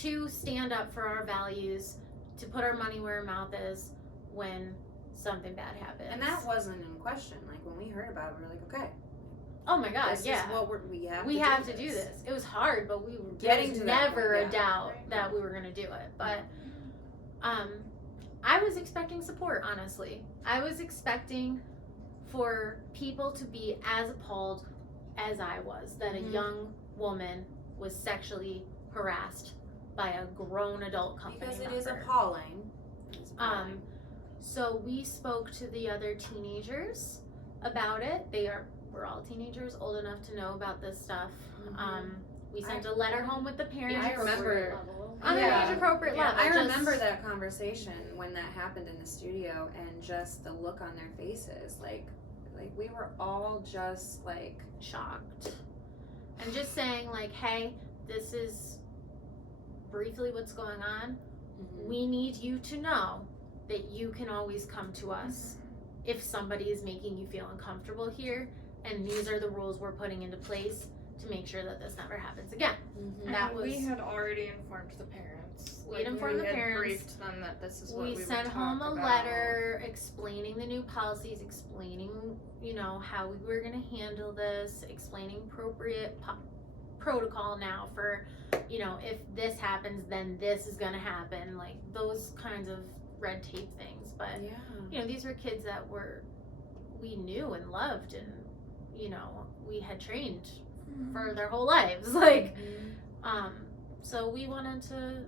To stand up for our values, to put our money where our mouth is when something bad happens. And that wasn't in question. Like, when we heard about it, we were like, okay. Oh my God, This yeah. is what we have We to have do to do this. It was hard, but we were Getting there was to that never point, a yeah. doubt that we were going to do it. But I was expecting support, honestly. I was expecting for people to be as appalled as I was that a young woman was sexually harassed by a grown adult company Because it member. is appalling. So we spoke to the other teenagers about it. We're all teenagers, old enough to know about this stuff. We sent a letter home with the parents. I remember On an age-appropriate level. I just- remember that conversation when that happened in the studio, and just the look on their faces, like we were all just like shocked. And just saying like, hey, this is briefly what's going on. We need you to know that you can always come to us if somebody is making you feel uncomfortable here, and these are the rules we're putting into place to make sure that this never happens again. That was, we had already informed the parents. We had informed the parents. Briefed them that this is what we we would sent talk home a about. letter explaining the new policies, explaining, how we were going to handle this, explaining appropriate protocol now for, if this happens, then this is going to happen, like those kinds of red tape things. But these were kids that we knew and loved, and we had trained for their whole lives, so we wanted to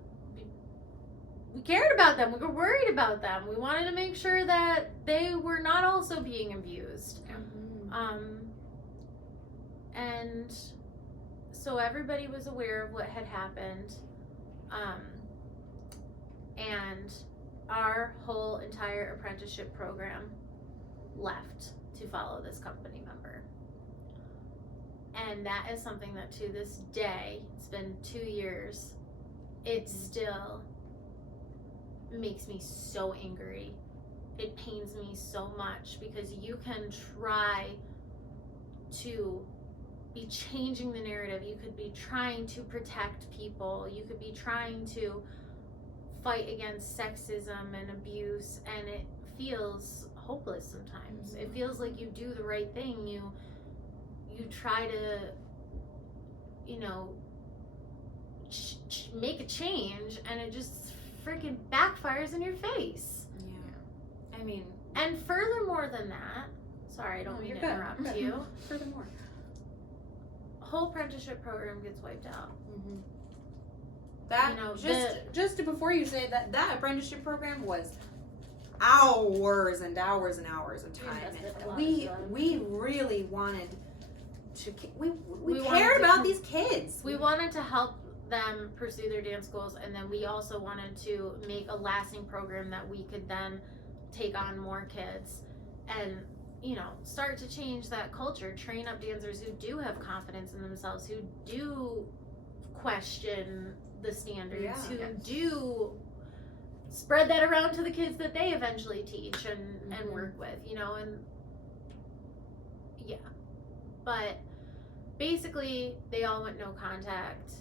we cared about them, we were worried about them, we wanted to make sure that they were not also being abused. And so everybody was aware of what had happened, and our whole entire apprenticeship program left to follow this company member. And that is something that to this day, it's been 2 years, it still makes me so angry. It pains me so much, because you can try to be changing the narrative, you could be trying to protect people, you could be trying to fight against sexism and abuse, and it feels hopeless sometimes. It feels like you do the right thing, you try to make a change, and it just freaking backfires in your face. I mean, and furthermore than that, sorry, I don't mean to interrupt you. Furthermore, whole apprenticeship program gets wiped out. That just before you say that apprenticeship program was hours and hours and hours of time. We really wanted to. We cared about these kids. We wanted to help them pursue their dance goals, and then we also wanted to make a lasting program that we could then take on more kids and start to change that culture, train up dancers who do have confidence in themselves, who do question the standards, who do spread that around to the kids that they eventually teach and work with, but basically, they all went no contact.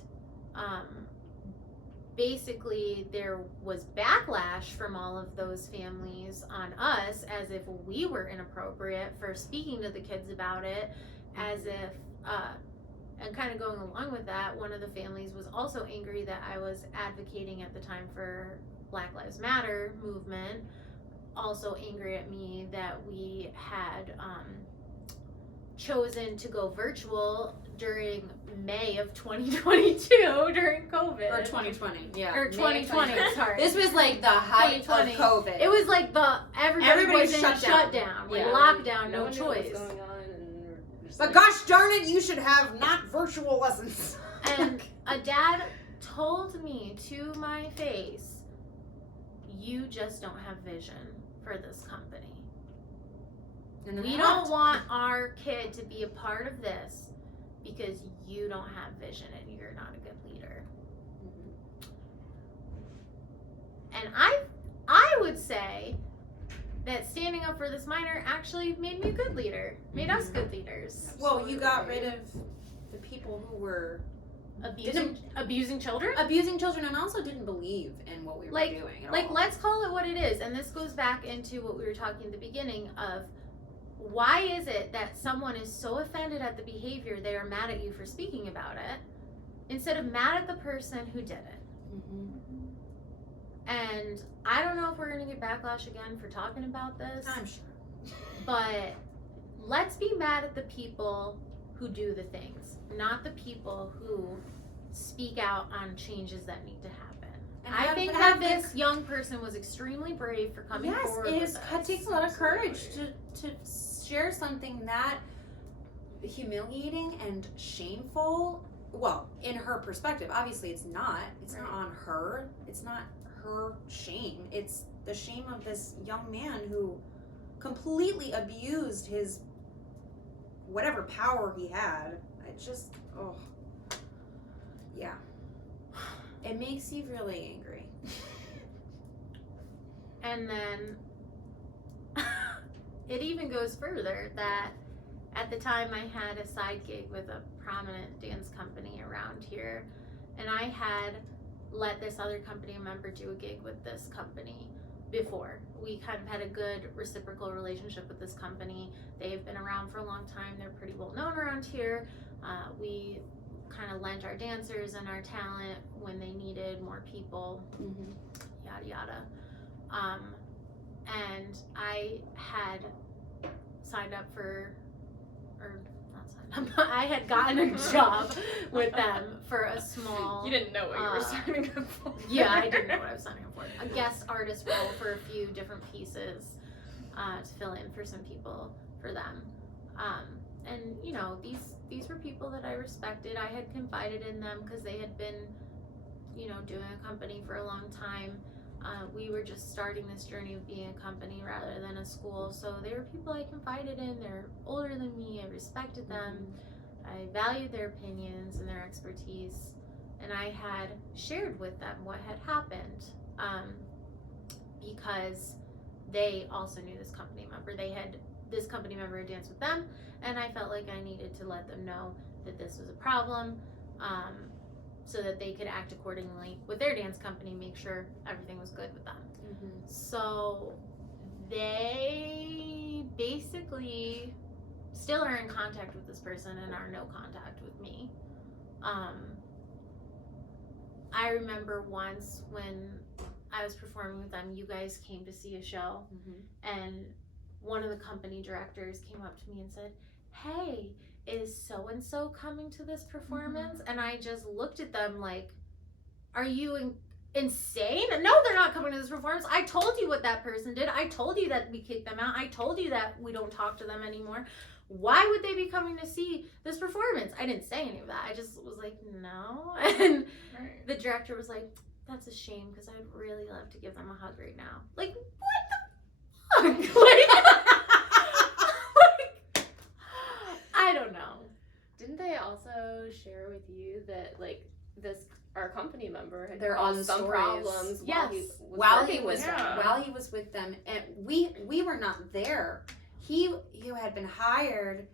Basically, there was backlash from all of those families on us as if we were inappropriate for speaking to the kids about it, as if, and kind of going along with that, one of the families was also angry that I was advocating at the time for Black Lives Matter movement, also angry at me that we had chosen to go virtual during May of 2022 during COVID. Or 2020, yeah. Or 2020, sorry. This was like the height of 2020. COVID. It was like everybody was in shut shutdown, like Yeah. lockdown, No no one knew what was choice. going on, and we're just But like, gosh darn it, you should have not virtual lessons. And a dad told me to my face, you just don't have vision for this company. And We don't want our kid to be a part of this because you don't have vision and you're not a good leader. And I would say that standing up for this minor actually made me a good leader, made us good leaders. Well, you got rid of the people who were Abusing children? abusing children and also didn't believe in what we were Like- doing at Like, all. let's call it what it is. And this goes back into what we were talking at the beginning of why is it that someone is so offended at the behavior they are mad at you for speaking about it instead of mad at the person who did it? And I don't know if we're going to get backlash again for talking about this, I'm sure. but let's be mad at the people who do the things, not the people who speak out on changes that need to happen. And I think that this young person was extremely brave for coming yes, forward it with this. takes a lot of courage to share something that humiliating and shameful. Well, in her perspective, obviously it's not. It's not on her. It's not her shame. It's the shame of this young man who completely abused his whatever power he had. It just, yeah. It makes you really angry. And then it even goes further that at the time I had a side gig with a prominent dance company around here, and I had let this other company member do a gig with this company before. We kind of had a good reciprocal relationship with this company. They've been around for a long time. They're pretty well known around here. We kind of lent our dancers and our talent when they needed more people, yada yada. And I had signed up for, or not signed up, I had gotten a job with them for a small... You didn't know what you were signing up for. Yeah, I didn't know what I was signing up for. A guest artist role for a few different pieces to fill in for some people for them. And, you know, these were people that I respected. I had confided in them because they had been, you know, doing a company for a long time. We were just starting this journey of being a company rather than a school. So they were people I confided in. They're older than me. I respected them. I valued their opinions and their expertise. And I had shared with them what had happened because they also knew this company member. This company member had danced with them, and I felt like I needed to let them know that this was a problem so that they could act accordingly with their dance company, make sure everything was good with them. So they basically still are in contact with this person and are no contact with me. I remember once when I was performing with them, you guys came to see a show, and one of the company directors came up to me and said, "Hey, is so-and-so coming to this performance?" And I just looked at them like, are you insane? No, they're not coming to this performance. I told you what that person did. I told you that we kicked them out. I told you that we don't talk to them anymore. Why would they be coming to see this performance? I didn't say any of that. I just was like, no. And the director was like, that's a shame because I'd really love to give them a hug right now. Like, what the fuck? Like, I don't know. Didn't they also share with you that like our company member had Their caused own some stories. problems Yes. while he was while he was with them, and we were not there. He had been hired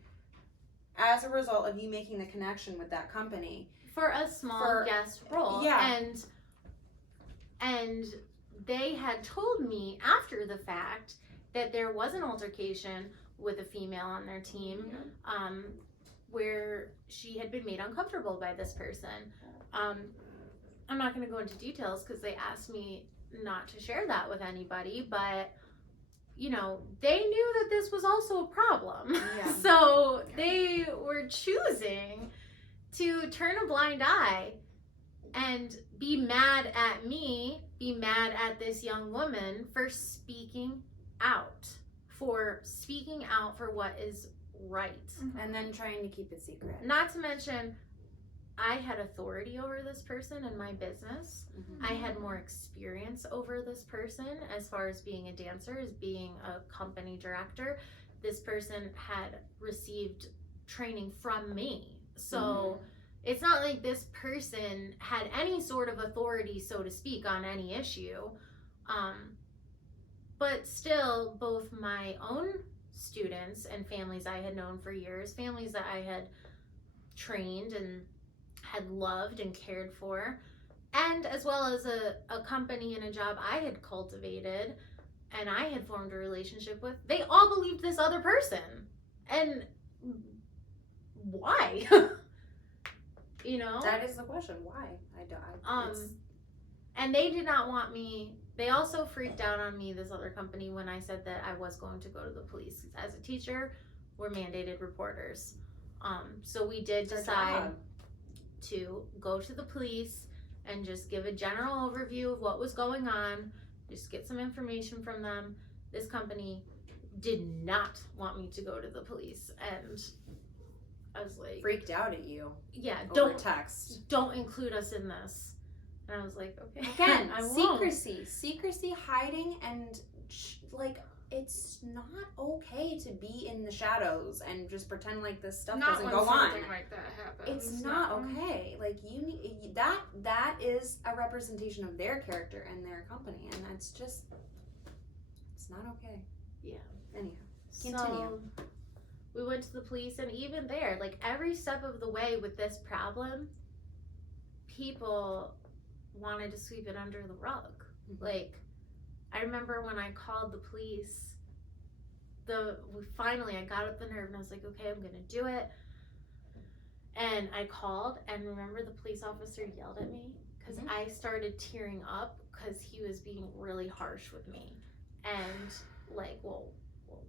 as a result of you making the connection with that company. For a small guest role. Yeah. And they had told me after the fact that there was an altercation with a female on their team, where she had been made uncomfortable by this person. I'm not going to go into details because they asked me not to share that with anybody, but you know, they knew that this was also a problem. Yeah. So they were choosing to turn a blind eye and be mad at me, be mad at this young woman for speaking out for what is right. And then trying to keep it secret. Not to mention, I had authority over this person in my business. Mm-hmm. I had more experience over this person as far as being a dancer, as being a company director. This person had received training from me. So it's not like this person had any sort of authority, so to speak, on any issue. But still, both my own students and families I had known for years, families that I had trained and had loved and cared for, and as well as a company and a job I had cultivated and I had formed a relationship with, they all believed this other person. And why? You know? That is the question. Why? And they did not want me. They also freaked out on me, this other company, when I said that I was going to go to the police. As a teacher, we're mandated reporters. So we did decide to go to the police and just give a general overview of what was going on, just get some information from them. This company did not want me to go to the police, and I was like, freaked out at you. Yeah, over text. Don't include us in this. And I was like, okay. Again, I won't. secrecy, hiding, and like, it's not okay to be in the shadows and just pretend like this stuff doesn't go on. Something like that happens. It's not okay. Like, you need that is a representation of their character and their company, and that's just, it's not okay. Yeah. Anyhow, continue. So we went to the police, and even there, like, every step of the way with this problem, people wanted to sweep it under the rug. Like, I remember when I called the police, finally I got up the nerve and I was like, okay, I'm gonna do it. And I called, and remember the police officer yelled at me because I started tearing up because he was being really harsh with me. And like, well,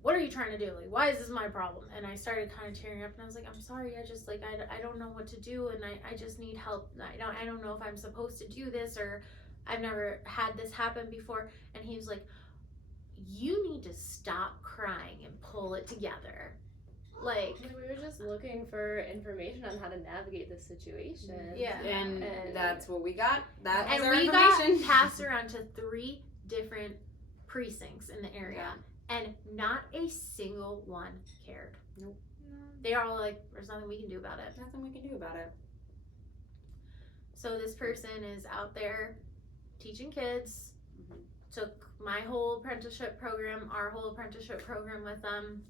what are you trying to do? Like, why is this my problem? And I started kind of tearing up, and I was like, I'm sorry, I just, like, I don't know what to do, and I just need help. I don't know if I'm supposed to do this, or I've never had this happen before. And he was like, you need to stop crying and pull it together. Like, we were just looking for information on how to navigate this situation. Yeah. And that's what we got. That was and our we information. got passed around to 3 different precincts in the area. And not a single one cared. Nope. They are all like, there's nothing we can do about it. Nothing we can do about it. So this person is out there teaching kids, took my whole apprenticeship program, our whole apprenticeship program with them,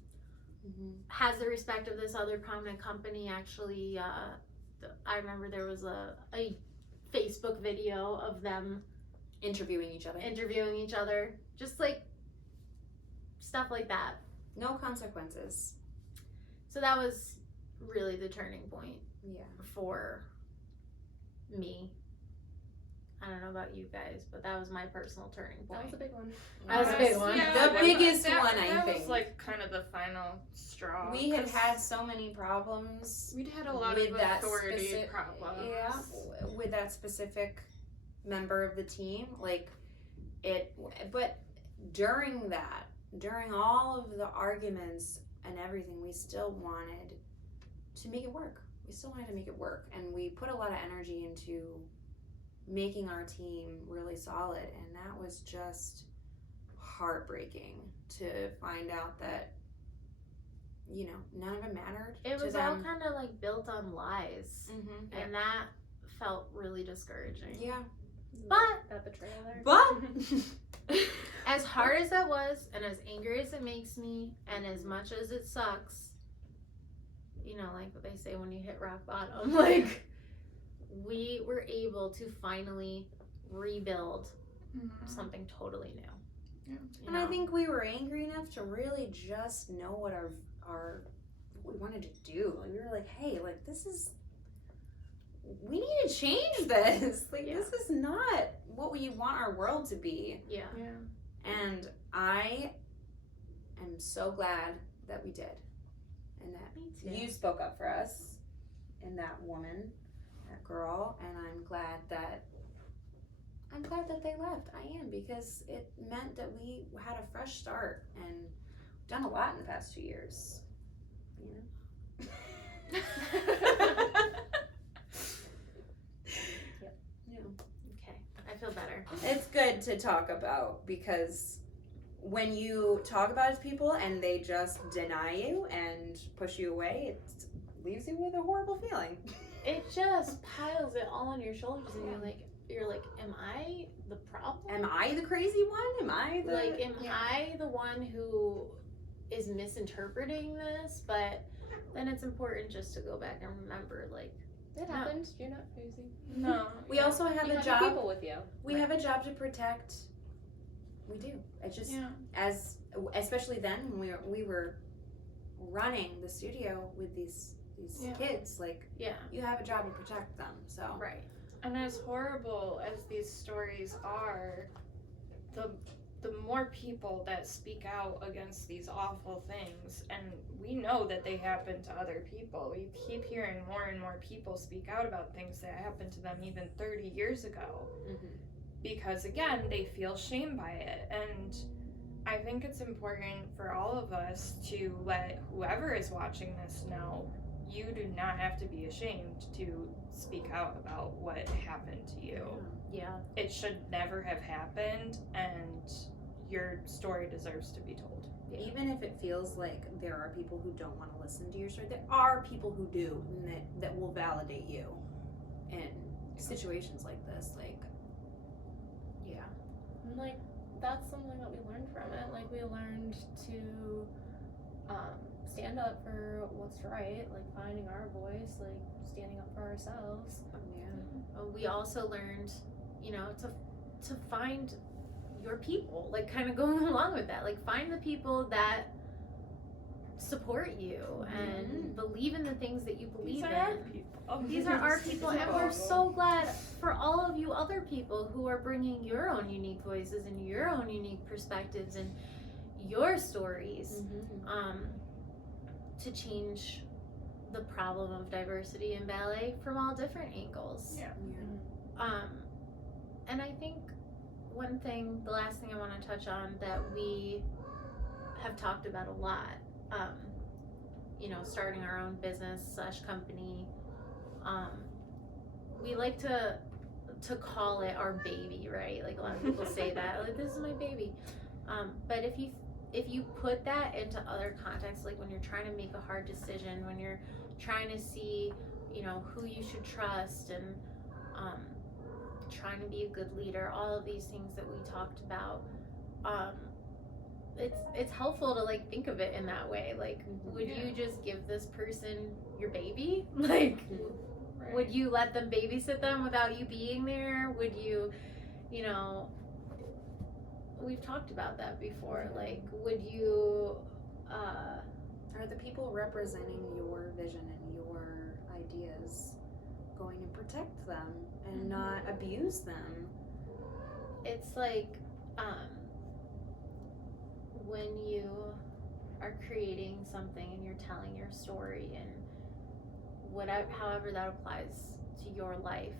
has the respect of this other prominent company. Actually, I remember there was a Facebook video of them interviewing each other. Just like, stuff like that. No consequences. So that was really the turning point for me. I don't know about you guys, but that was my personal turning point. That was a big one. That was a big one. Yeah, The biggest one, I think. That think. was like kind of the final straw. We had so many problems. We'd had a lot of authority problems. Yeah, with that specific member of the team. Like, but during all of the arguments and everything, we still wanted to make it work. And we put a lot of energy into making our team really solid, and that was just heartbreaking to find out that, you know, none of it mattered. It was to all them. kind of like built on lies, and that felt really discouraging. Yeah. But that betrayal there. But as hard as that was, and as angry as it makes me, and as much as it sucks, you know, like what they say when you hit rock bottom, like we were able to finally rebuild something totally new. Yeah. You And I know? think we were angry enough to really just know what our what we wanted to do. Like we were like, hey, like we need to change this. Like this is not what we want our world to be. Yeah. And I am so glad that we did. And that Me too. you spoke up for us and that woman, that girl, and I'm glad that they left. I am, because it meant that we had a fresh start and done a lot in the past 2 years. You know? Okay, I feel better. It's good to talk about, because when you talk about it to people and they just deny you and push you away, it leaves you with a horrible feeling. It just piles it all on your shoulders, and you're like, am I the problem? Am I the crazy one? Am I the Am I the one who is misinterpreting this? But then it's important just to go back and remember, like, It happened. You're not crazy. No. We also have You a have job. people with you. We have a job to protect. We do. It's just especially then when we were running the studio with these kids. Like, you have a job to protect them. So right. And as horrible as these stories are, the more people that speak out against these awful things, and we know that they happen to other people. You keep hearing more and more people speak out about things that happened to them even 30 years ago. Because again, they feel shame by it. And I think it's important for all of us to let whoever is watching this know you do not have to be ashamed to speak out about what happened to you. Yeah. It should never have happened, and your story deserves to be told. even if it feels like there are people who don't want to listen to your story, there are people who do, and that will validate you in situations like this. Like, And, like, that's something that we learned from it. Like, we learned to stand up for what's right, like finding our voice, like standing up for ourselves. We also learned, you know, to find your people, like kind of going along with that, like find the people that support you and believe in the things that you believe in. These are our people, and we're so glad for all of you other people who are bringing your own unique voices and your own unique perspectives and your stories to change the problem of diversity in ballet from all different angles. And I think the last thing I want to touch on that we have talked about a lot, you know, starting our own business / company, we like to call it our baby, right? Like a lot of people say that, like, this is my baby. But if you put that into other contexts, like when you're trying to make a hard decision, when you're trying to see, you know, who you should trust, and trying to be a good leader, all of these things that we talked about, it's helpful to like think of it in that way. Like, would you just give this person your baby? Like, would you let them babysit them without you being there? Would you, you know, we've talked about that before. Like, would you are the people representing your vision and your ideas going to protect them and not abuse them? It's like when you are creating something and you're telling your story, and whatever, however that applies to your life,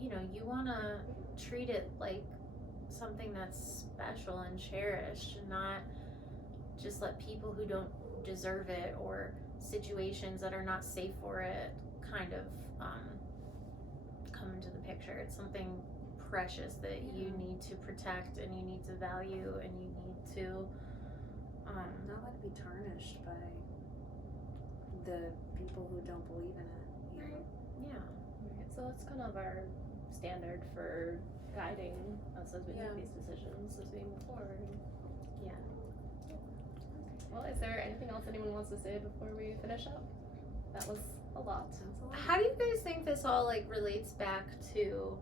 you know, you want to treat it like something that's special and cherished, and not just let people who don't deserve it or situations that are not safe for it kind of come into the picture. It's something precious that you need to protect and you need to value and you need to not let it be tarnished by the people who don't believe in it. Yeah. Right, so that's kind of our standard for guiding us as we make these decisions as we move forward. Well, is there anything else anyone wants to say before we finish up? That was a lot. How do you guys think this all like relates back to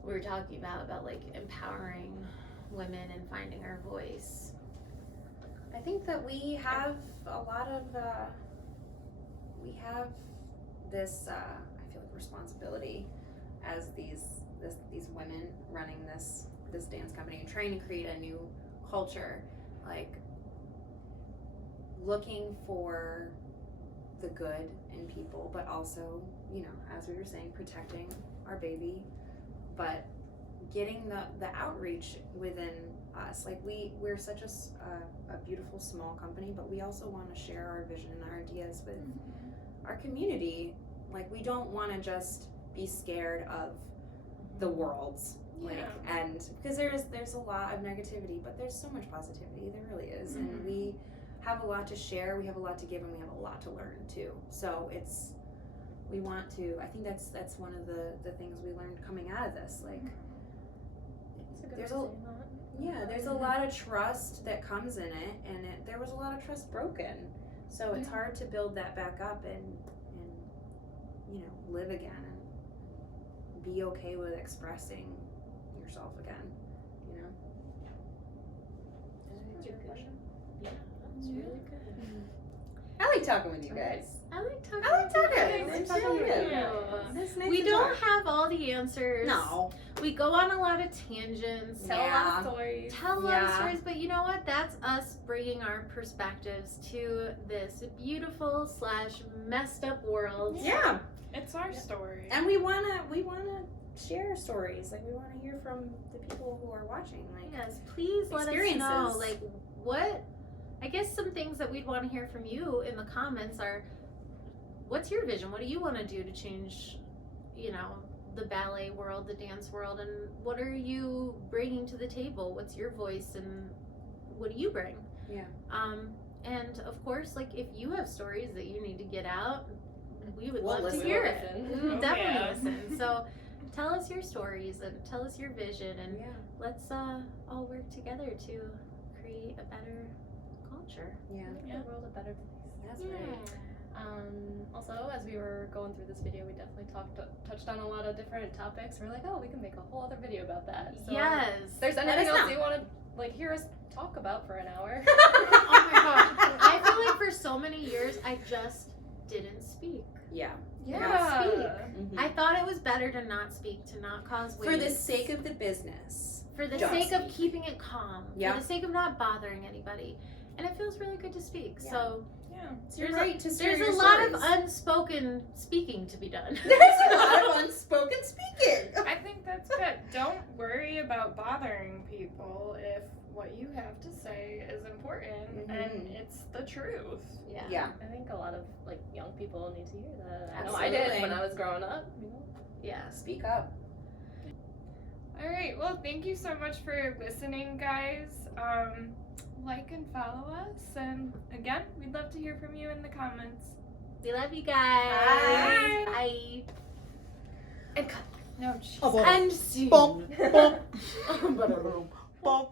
what we were talking about like empowering women and finding our voice? I think that we have a lot of we have this I feel like responsibility as these women running this dance company and trying to create a new culture, like looking for the good in people, but also, you know, as we were saying, protecting our baby, but getting the outreach within us. Like we're such a beautiful small company, but we also want to share our vision and our ideas with our community. Like we don't want to just be scared of the world's like, and because there's a lot of negativity, but there's so much positivity. There really is, and we have a lot to share. We have a lot to give, and we have a lot to learn too. So we want to. I think that's one of the things we learned coming out of this. Like there's a lot of trust that comes in it, and there was a lot of trust broken. So it's hard to build that back up and you know, live again and be okay with expressing yourself again, you know? Yeah, that's really good. I like talking with you guys. I like talking. It's really good. We don't have all the answers. No. We go on a lot of tangents. Tell a lot of stories. Tell a lot of stories, but you know what? That's us bringing our perspectives to this beautiful / messed up world. Yeah. It's our story. And we wanna share stories. Like we wanna hear from the people who are watching. Like Yes, please let us know. Like what? I guess some things that we'd want to hear from you in the comments are, what's your vision? What do you want to do to change, you know, the ballet world, the dance world, and what are you bringing to the table? What's your voice and what do you bring? Yeah. And of course, like if you have stories that you need to get out, we would We'll love to listen. hear We'll it. listen. We would definitely Yeah. listen. So tell us your stories and tell us your vision, and let's all work together to create a better culture. Yeah. Make the world a better place. That's right. Also, as we were going through this video, we definitely touched on a lot of different topics. We're like, oh, we can make a whole other video about that. So Yes. if there's anything else you want to like hear us talk about for an hour? Oh my gosh. I feel like for so many years I just didn't speak. Yeah. Not speak. Mhm. I thought it was better to not speak, to not cause waves. For the sake of the business. For the Just sake of speak. keeping it calm. Yeah. For the sake of not bothering anybody. And it feels really good to speak. Yeah. So It's your right to share there's your a lot stories. of unspoken speaking to be done. There's a lot of unspoken speaking. I think that's good. Don't worry about bothering people if what you have to say is important and it's the truth. Yeah. I think a lot of like young people need to hear that. I know I did when I was growing up. You know? Yeah. Speak up. All right. Well, thank you so much for listening, guys. Like and follow us, and again, we'd love to hear from you in the comments. We love you guys. Bye. Bye. And cut. No, jeez. And soon. Bump, bump. But- Bump.